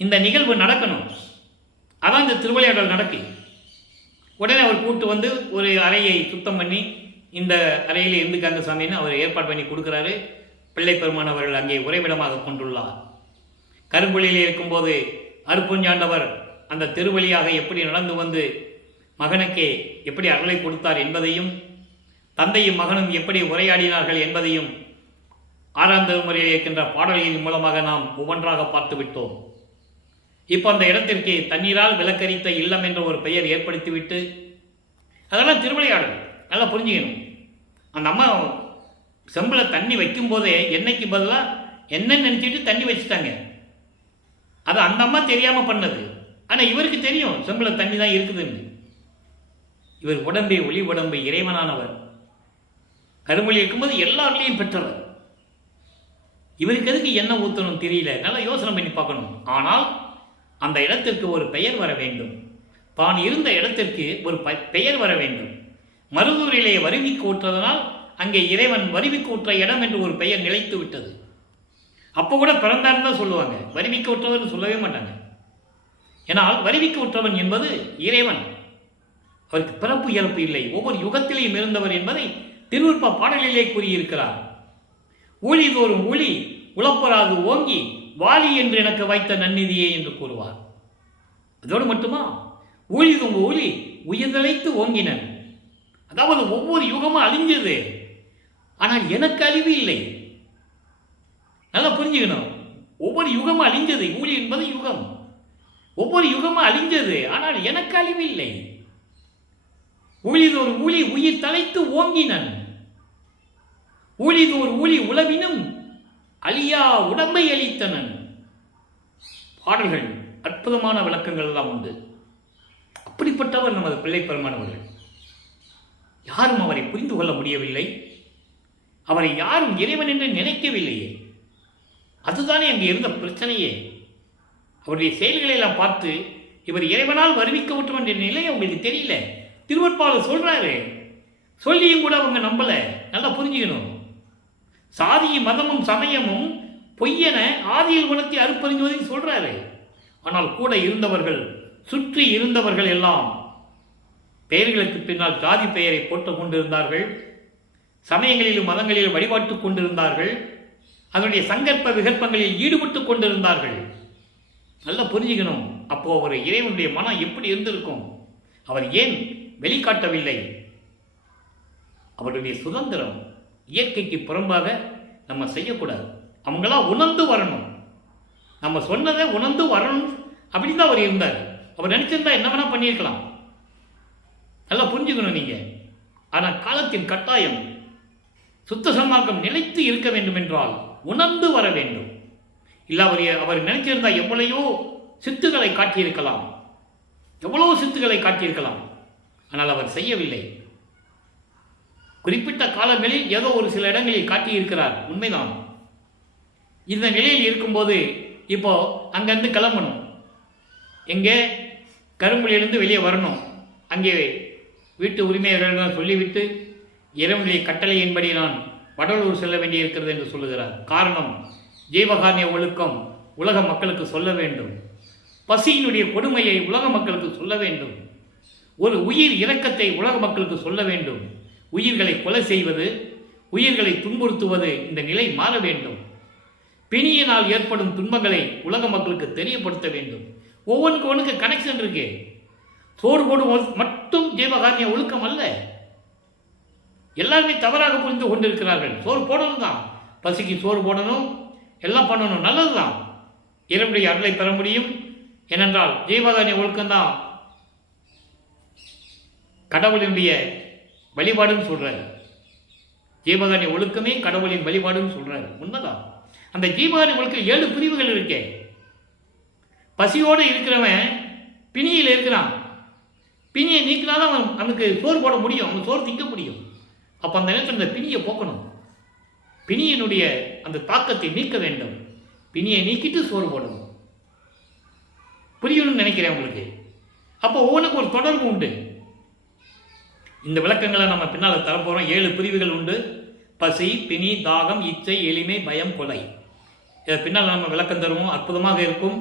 இந்த நிகழ்வு நடக்கணும். அதான் இந்த திருவிளையாடல் நடக்கு. உடனே அவர் கூப்பிட்டு வந்து ஒரு அறையை சுத்தம் பண்ணி, இந்த அறையில் இருந்துக்காங்க சாமின்னு அவர் ஏற்பாடு பண்ணி கொடுக்குறாரு. பிள்ளை பெருமான் அவர்கள் அங்கே உறைவிடமாக கொண்டுள்ளார். கருங்குழியில் இருக்கும்போது அருப்புஞ்சாண்டவர் அந்த தெருவழியாக எப்படி நடந்து வந்து மகனுக்கு எப்படி அருளை கொடுத்தார் என்பதையும், தந்தையும் மகனும் எப்படி உரையாடினார்கள் என்பதையும் 6ஆம் திருமுறையில் இருக்கின்ற பாடல்களின் மூலமாக நாம் ஒவ்வொன்றாக பார்த்து விட்டோம். இப்போ அந்த இடத்திற்கு தண்ணீரால் விளக்கரித்த இல்லம் என்ற ஒரு பெயர் ஏற்படுத்திவிட்டு, அதெல்லாம் திருவிளையாடல். நல்லா புரிஞ்சுக்கணும். அந்த அம்மா செம்பில் தண்ணி வைக்கும் போதே எண்ணெய்க்கு பதிலாக எண்ணெய் நினச்சிட்டு தண்ணி வச்சுட்டாங்க. அது அந்த அம்மா தெரியாமல் பண்ணது. ஆனால் இவருக்கு தெரியும் செம்பில் தண்ணி தான் இருக்குதுன்னு. இவர் உடம்பே ஒளி உடம்பு இறைவனானவர். கருமொழி இருக்கும்போது எல்லாருலேயும் பெற்றவர். இவருக்கு எதுக்கு எண்ணெய் ஊற்றணும் தெரியல. நல்லா யோசனை பண்ணி பார்க்கணும். ஆனால் அந்த இடத்திற்கு ஒரு பெயர் வர வேண்டும். தான் இருந்த இடத்திற்கு ஒரு பெயர் வர வேண்டும். மருதூரிலே வருவிக்கு ஊற்றதனால் அங்கே இறைவன் வருவிக்கு ஊற்ற இடம் என்று ஒரு பெயர் நிலைத்து விட்டது. அப்போ கூட பிறந்தான்னு தான் சொல்லுவாங்க, வருவிக்கு ஊற்றவன் சொல்லவே மாட்டாங்க. ஏன்னால் வருவிக்கு ஊற்றவன் என்பது இறைவன். அவருக்கு பிறப்பு இறப்பு இல்லை, ஒவ்வொரு யுகத்திலேயும் இருந்தவர் என்பதை திருவிற்பா பாடலிலே கூறியிருக்கிறார். ஊழிதோறும் ஊழி உழப்பராது ஓங்கி வாலி என்று எனக்கு வைத்த நன்னிதியே என்று கூறுவார். அதோடு மட்டுமா, ஊழிதும் ஊழி உயிர்தழைத்து ஓங்கினன். அதாவது ஒவ்வொரு யுகமும் அழிஞ்சது, ஆனால் எனக்கு அழிவு இல்லை. நல்லா புரிஞ்சுக்கணும். ஒவ்வொரு யுகமும் அழிஞ்சது. ஊழி என்பது யுகம். ஒவ்வொரு யுகமும் அழிஞ்சது, ஆனால் எனக்கு அழிவு இல்லை. ஊழிதோர் ஊழி உயிர் தலைத்து ஓங்கினன். ஊழிதோர் ஊழி உளவினும் அழியா உடம்பை அளித்தனன். பாடல்கள், அற்புதமான விளக்கங்கள் எல்லாம் உண்டு. அப்படிப்பட்டவர் நமது பிள்ளை பெருமானவர்கள். யாரும் அவரை புரிந்து கொள்ள முடியவில்லை. அவரை யாரும் இறைவன் என்று நினைக்கவில்லையே. அதுதானே அங்கே இருந்த பிரச்சனையே. அவருடைய செயல்களை எல்லாம் பார்த்து இவர் இறைவனால் வருவிக்க விட்டோம் என்ற நிலை அவங்களுக்கு தெரியல. திருவற்பாளர் சொல்றாரு, சொல்லியும் கூட அவங்க நம்பல. நல்லா புரிஞ்சுக்கணும். சாதியும் மதமும் சமயமும் பொய்யென ஆதியில் குணத்தை அறுப்பறிஞ்சுவதை சொல்றாரு. ஆனால் கூட இருந்தவர்கள், சுற்றி இருந்தவர்கள் எல்லாம் பெயர்களுக்கு பின்னால் ஜாதி பெயரை போட்டுக் கொண்டிருந்தார்கள். சமயங்களிலும் மதங்களிலும் வழிபாட்டுக் கொண்டிருந்தார்கள். அதனுடைய சங்கற்ப விகற்பங்களில் ஈடுபட்டு கொண்டிருந்தார்கள். நல்லா புரிஞ்சுக்கணும். அப்போ அவர் இறைவனுடைய மனம் எப்படி இருந்திருக்கும்? அவர் ஏன் வெளிக்காட்டவில்லை? அவருடைய சுதந்திரம். இயற்கைக்கு புறம்பாக நம்ம செய்யக்கூடாது. அவங்களாம் உணர்ந்து வரணும். நம்ம சொன்னதை உணர்ந்து வரணும். அப்படின்னு தான் அவர் இருந்தார். அவர் நினைச்சிருந்தா என்ன வேணா பண்ணியிருக்கலாம். நல்லா புரிஞ்சுக்கணும் நீங்க. ஆனால் காலத்தின் கட்டாயம், சுத்த சன்மார்க்கம் நிலைத்து இருக்க வேண்டும் என்றால் உணர்ந்து வர வேண்டும். இல்லை அவர் நினைச்சிருந்தா எவ்வளையோ சித்துக்களை காட்டியிருக்கலாம், எவ்வளவு சித்துக்களை காட்டியிருக்கலாம். ஆனால் அவர் செய்யவில்லை. குறிப்பிட்ட காலங்களில் ஏதோ ஒரு சில இடங்களில் காட்டியிருக்கிறார், உண்மைதான். இந்த நிலையில் இருக்கும்போது இப்போ அங்கிருந்து கிளம்பணும், எங்கே கரும்புலியிலிருந்து வெளியே வரணும். அங்கே வீட்டு உரிமையாளர்கள் சொல்லிவிட்டு இறைவனுடைய கட்டளையின்படி நான் வடலூர் செல்ல வேண்டியிருக்கிறது என்று சொல்லுகிறார். காரணம், ஜீவகாருண்ய ஒழுக்கம் உலக மக்களுக்கு சொல்ல வேண்டும், பசியினுடைய கொடுமையை உலக மக்களுக்கு சொல்ல வேண்டும், ஒரு உயிர் இரக்கத்தை உலக மக்களுக்கு சொல்ல வேண்டும். உயிர்களை கொலை செய்வது, உயிர்களை துன்புறுத்துவது, இந்த நிலை மாற வேண்டும். பிணியினால் ஏற்படும் துன்பங்களை உலக மக்களுக்கு தெரியப்படுத்த வேண்டும். ஒவ்வொன்றுக்கு கனெக்ஷன் இருக்கு. சோறு போடும் மட்டும் ஜீவகாருண்ய ஒழுக்கம் அல்ல. எல்லாருமே தவறாக புரிந்து கொண்டிருக்கிறார்கள். சோறு போடணும் தான், பசிக்கு சோறு போடணும், எல்லாம் பண்ணணும், நல்லதுதான். இறைவனுடைய அருளை பெற முடியும். ஏனென்றால் ஜீவகாருண்ய ஒழுக்கம்தான் கடவுளினுடைய வழிபாடுன்னு சொல்றாரு. ஜீவகாருண்ய ஒழுக்கமே கடவுளின் வழிபாடுன்னு சொல்றாரு, உண்மைதான். அந்த ஜீவகாருண்ய ஒழுக்கம் 7 பிரிவுகள் இருக்கே. பசியோடு இருக்கிறவன் பிணியில் இருக்கிறான், பிணியை நீக்கினாதான் அவனுக்கு சோறு போட முடியும், அவன் சோறு திங்க முடியும். அப்போ அந்த நேரத்தில் அந்த பிணியை போக்கணும், பிணியினுடைய அந்த தாக்கத்தை நீக்க வேண்டும். பிணியை நீக்கிட்டு சோறு போடணும். புரியணும்னு நினைக்கிறேன் உங்களுக்கு. அப்போ ஒவ்வொன்றுக்கு ஒரு தொடர்பு உண்டு. இந்த விளக்கங்களை நம்ம பின்னால் தரப்போகிறோம். 7 பிரிவுகள் உண்டு. பசி, பிணி, தாகம், இச்சை, எளிமை, பயம், கொலை. இதை பின்னால் நம்ம விளக்கம் தருவோம், அற்புதமாக இருக்கும்.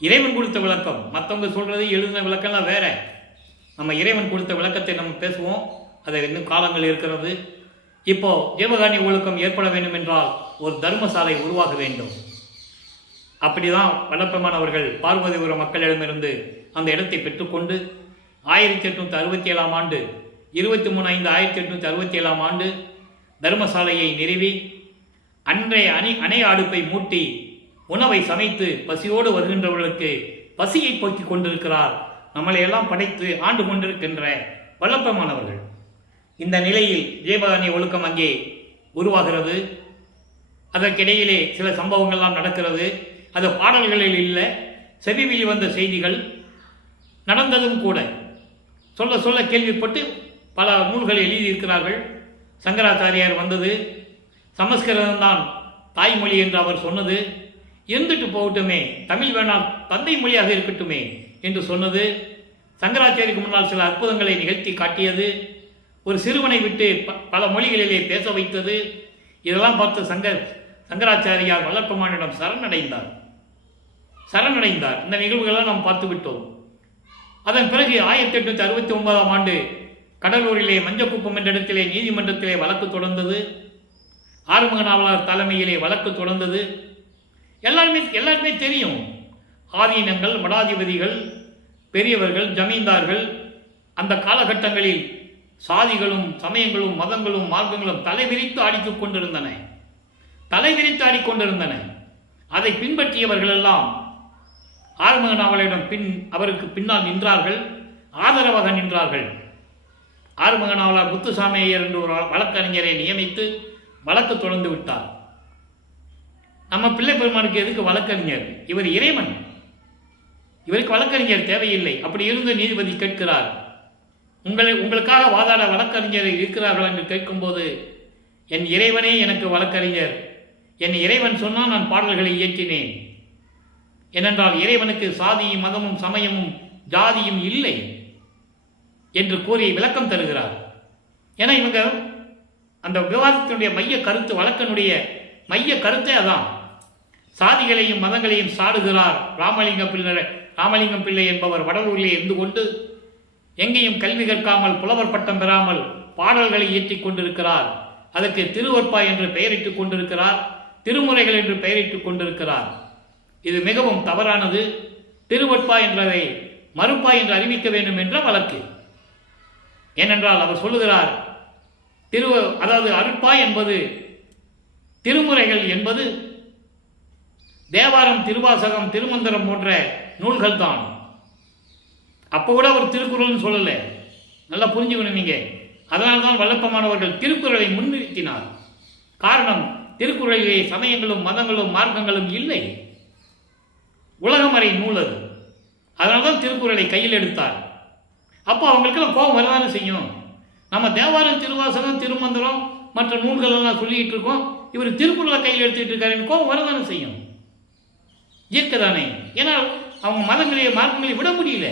இறைவன் கொடுத்த விளக்கம், மற்றவங்க சொல்றது எழுதின விளக்கம்லாம் வேற. நம்ம இறைவன் கொடுத்த விளக்கத்தை நம்ம பேசுவோம். அதை இன்னும் காலங்கள் இருக்கிறது. இப்போ ஜீவகாருண்ய ஒழுக்கம் ஏற்பட வேண்டும் என்றால் ஒரு தர்மசாலை உருவாக வேண்டும். அப்படிதான் வல்லப்பெருமான் பார்வதிபுரம் மக்களிடமிருந்து அந்த இடத்தை பெற்றுக்கொண்டு 1867 ஆண்டு 23/5/1867 தர்மசாலையை நிறுவி அன்றைய அணை அடுப்பை மூட்டி உணவை சமைத்து பசியோடு வருகின்றவர்களுக்கு பசியை போக்கிக் கொண்டிருக்கிறார். நம்மளை எல்லாம் படைத்து ஆண்டு கொண்டிருக்கின்ற வல்லப்பெருமான். இந்த நிலையில் ஜீவகாருண்ய ஒழுக்கம் அங்கே உருவாகிறது. அதற்கிடையிலே சில சம்பவங்கள்லாம் நடக்கிறது. அது பாடல்களில் இல்லை, செவிவெளி வந்த செய்திகள் நடந்ததும் கூட. சொல்ல சொல்ல கேள்விப்பட்டு பல நூல்களை எழுதியிருக்கிறார்கள். சங்கராச்சாரியார் வந்தது, சமஸ்கிருதம்தான் தாய்மொழி என்று அவர் சொன்னது, இருந்துட்டு போகட்டுமே, தமிழ் வேணால் தந்தை மொழியாக இருக்கட்டுமே என்று சொன்னது, சங்கராச்சாரிக்கு முன்னால் சில அற்புதங்களை நிகழ்த்தி காட்டியது, ஒரு சிறுவனை விட்டு பல மொழிகளிலே பேச வைத்தது. இதெல்லாம் பார்த்து சங்கராச்சாரியார் வல்லப்பெருமானிடம் சரணடைந்தார். இந்த நிகழ்வுகளெல்லாம் நாம் பார்த்து விட்டோம். அதன் பிறகு 1869 ஆண்டு கடலூரிலே மஞ்சக்குப்பம் என்ற இடத்திலே நீதிமன்றத்திலே வழக்கு தொடர்ந்தது. ஆறுமுக நாவலர் தலைமையிலே வழக்கு தொடர்ந்தது. எல்லாருமே தெரியும். ஆதீனங்கள், மடாதிபதிகள், பெரியவர்கள், ஜமீன்தார்கள் அந்த காலகட்டங்களில் சாதிகளும் சமயங்களும் மதங்களும் மார்க்கங்களும் தலைவிரித்து ஆடிக்கொண்டிருந்தன. அதை பின்பற்றியவர்கள் எல்லாம் ஆறுமுக நாவலரிடம் அவருக்கு பின்னால் நின்றார்கள், ஆதரவாக நின்றார்கள். ஆறுமுக நாவலர் முத்துசாமி ஐயர் என்று ஒரு வழக்கறிஞரை நியமித்து வழக்கு தொடர்ந்து விட்டார். நம்ம பிள்ளை பெருமானுக்கு எதுக்கு வழக்கறிஞர்? இவர் இறைவன், இவருக்கு வழக்கறிஞர் தேவையில்லை. அப்படி இருந்து நீதிபதி கேட்கிறார், உங்களுக்காக வாதாட வழக்கறிஞர் இருக்கிறார்கள் என்று கேட்கும்போது, என் இறைவனே எனக்கு வழக்கறிஞர், என் இறைவன் சொன்னால் நான் பாடல்களை இயற்றினேன். ஏனென்றால் இறைவனுக்கு சாதியும் மதமும் சமயமும் ஜாதியும் இல்லை என்று கூறி விளக்கம் தருகிறார். ஏன்னா இவங்க அந்த விவாதத்தினுடைய மைய கருத்து, வழக்கனுடைய மைய கருத்தே அதான். சாதிகளையும் மதங்களையும் சாடுகிறார் ராமலிங்கம் பிள்ளை என்பவர் வடலூரிலே இருந்து கொண்டு எங்கேயும் கல்வி கற்காமல் புலவர் பட்டம் பெறாமல் பாடல்களை இயற்றிக் கொண்டிருக்கிறார். அதற்கு திருவற்பா என்று பெயரிட்டுக் கொண்டிருக்கிறார், திருமுறைகள் என்று பெயரிட்டுக் கொண்டிருக்கிறார். இது மிகவும் தவறானது. திருவற்பா என்றதை மறுப்பா என்று அறிவிக்க வேண்டும் என்ற வழக்கு. ஏனென்றால் அவர் சொல்லுகிறார், அதாவது அருட்பா என்பது திருமுறைகள் என்பது தேவாரம், திருவாசகம், திருமந்திரம் போன்ற நூல்கள் தான். அப்போ கூட ஒரு திருக்குறள்னு சொல்லலை, நல்லா புரிஞ்சுக்கணும் நீங்க. அதனால்தான் வல்லப்பமானவர்கள் திருக்குறளை முன்னிறுத்தினார். காரணம், திருக்குறளிலே சமயங்களும் மதங்களும் மார்க்கங்களும் இல்லை. உலகமறை நூல் அது. அதனால்தான் திருக்குறளை கையில் எடுத்தார். அப்போ அவங்களுக்கெல்லாம் கோபம் வரதானே செய்யும். நம்ம தேவாரம், திருவாசகம், திருமந்திரம் மற்ற நூல்கள் எல்லாம் சொல்லிட்டு இருக்கோம், இவர் திருக்குறளை கையில் எடுத்துக்கிட்டு இருக்காரு, கோபம் வரதானே செய்யும். இயற்கைதானே. ஏன்னா அவங்க மதங்களையே மார்க்கங்களை விட முடியல.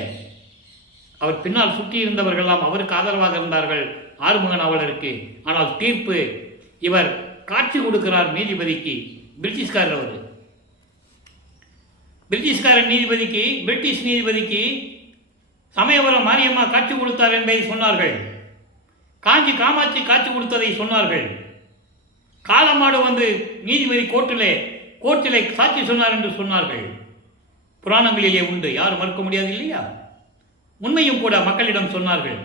அவர் பின்னால் சுற்றி இருந்தவர்கள்லாம் அவருக்கு ஆதரவாக இருந்தார்கள், ஆறுமுக நாவலருக்கு. ஆனால் தீர்ப்பு இவர் காட்சி கொடுக்கிறார் நீதிபதிக்கு. பிரிட்டிஷ்காரர் அவர். பிரிட்டிஷ்காரன் நீதிபதிக்கு, பிரிட்டிஷ் நீதிபதிக்கு சமயபுரம் மாரியம்மா காட்சி கொடுத்தார் என்பதை சொன்னார்கள். காஞ்சி காமாட்சி காட்சி கொடுத்ததை சொன்னார்கள். காலமாடு வந்து நீதிபதி கோர்ட்டிலே சாட்சி சொன்னார் என்று சொன்னார்கள். புராணங்களிலே உண்டு, யாரும் மறுக்க முடியாது இல்லையா? உண்மையும் கூட மக்களிடம் சொன்னார்கள்.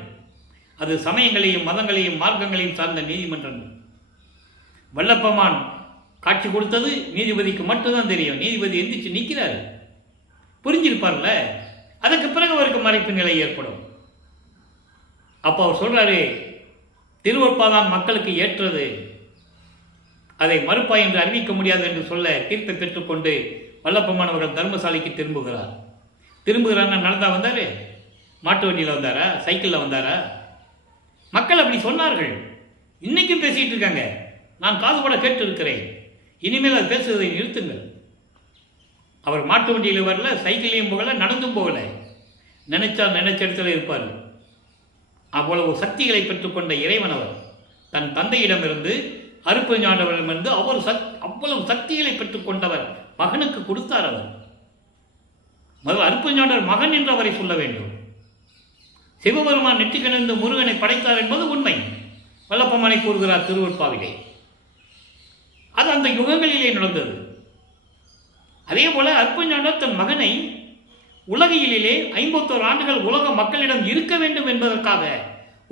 அது சமயங்களையும் மதங்களையும் மார்க்கங்களையும் சார்ந்த நீதிமன்றங்கள். வல்லப்பமான் காட்சி கொடுத்தது நீதிபதிக்கு மட்டும்தான் தெரியும். நீதிபதி எந்திரிச்சு நிற்கிறார், புரிஞ்சிருப்பார்ல. அதுக்கு பிறகு அவருக்கு மறைப்பு நிலை ஏற்படும். அப்போ அவர் சொல்றாரு, திருவருட்பாதான் மக்களுக்கு ஏற்றது, அதை மறுப்பா என்று அறிவிக்க முடியாது என்று சொல்ல தீர்ப்பை பெற்றுக்கொண்டு வல்லப்பமான் அவர்கள் தர்மசாலைக்கு திரும்புகிறார். நடந்தா வந்தாரு? மாட்டு வண்டியில் வந்தாரா? சைக்கிளில் வந்தாரா? மக்கள் அப்படி சொன்னார்கள். இன்னைக்கும் பேசிட்டு இருக்காங்க. நான் காதுபட கேட்டு இருக்கிறேன். இனிமேல் அது பேசுவதை நிறுத்துங்கள். அவர் மாட்டு வண்டியில் வரல, சைக்கிளையும் போகல, நடந்தும் போகல. நினைச்ச இடத்துல இருப்பார். அவ்வளவு சக்திகளை பெற்றுக்கொண்ட இறைவன் அவர். தன் தந்தையிடமிருந்து, அருட்பெருஞ்சாண்டவரிடமிருந்து அவ்வளவு சக்திகளை பெற்றுக்கொண்டவர். மகனுக்கு கொடுத்தார் அவர். முதல் அருட்பெருஞ்சாண்டவர் மகன் என்று அவரை சொல்ல வேண்டும். சிவபெருமான் நெற்றிக்கணிந்து முருகனை படைத்தார் என்பது உண்மை. வல்லப்பமானை கூறுகிறார் திருவருட்பாவிலே. அது அந்த யுகங்களிலே நடந்தது. அதே போல அருட்பெருஞ்சாண்டவர் தன் மகனை உலகியலிலே 51 ஆண்டுகள் உலக மக்களிடம் இருக்க வேண்டும் என்பதற்காக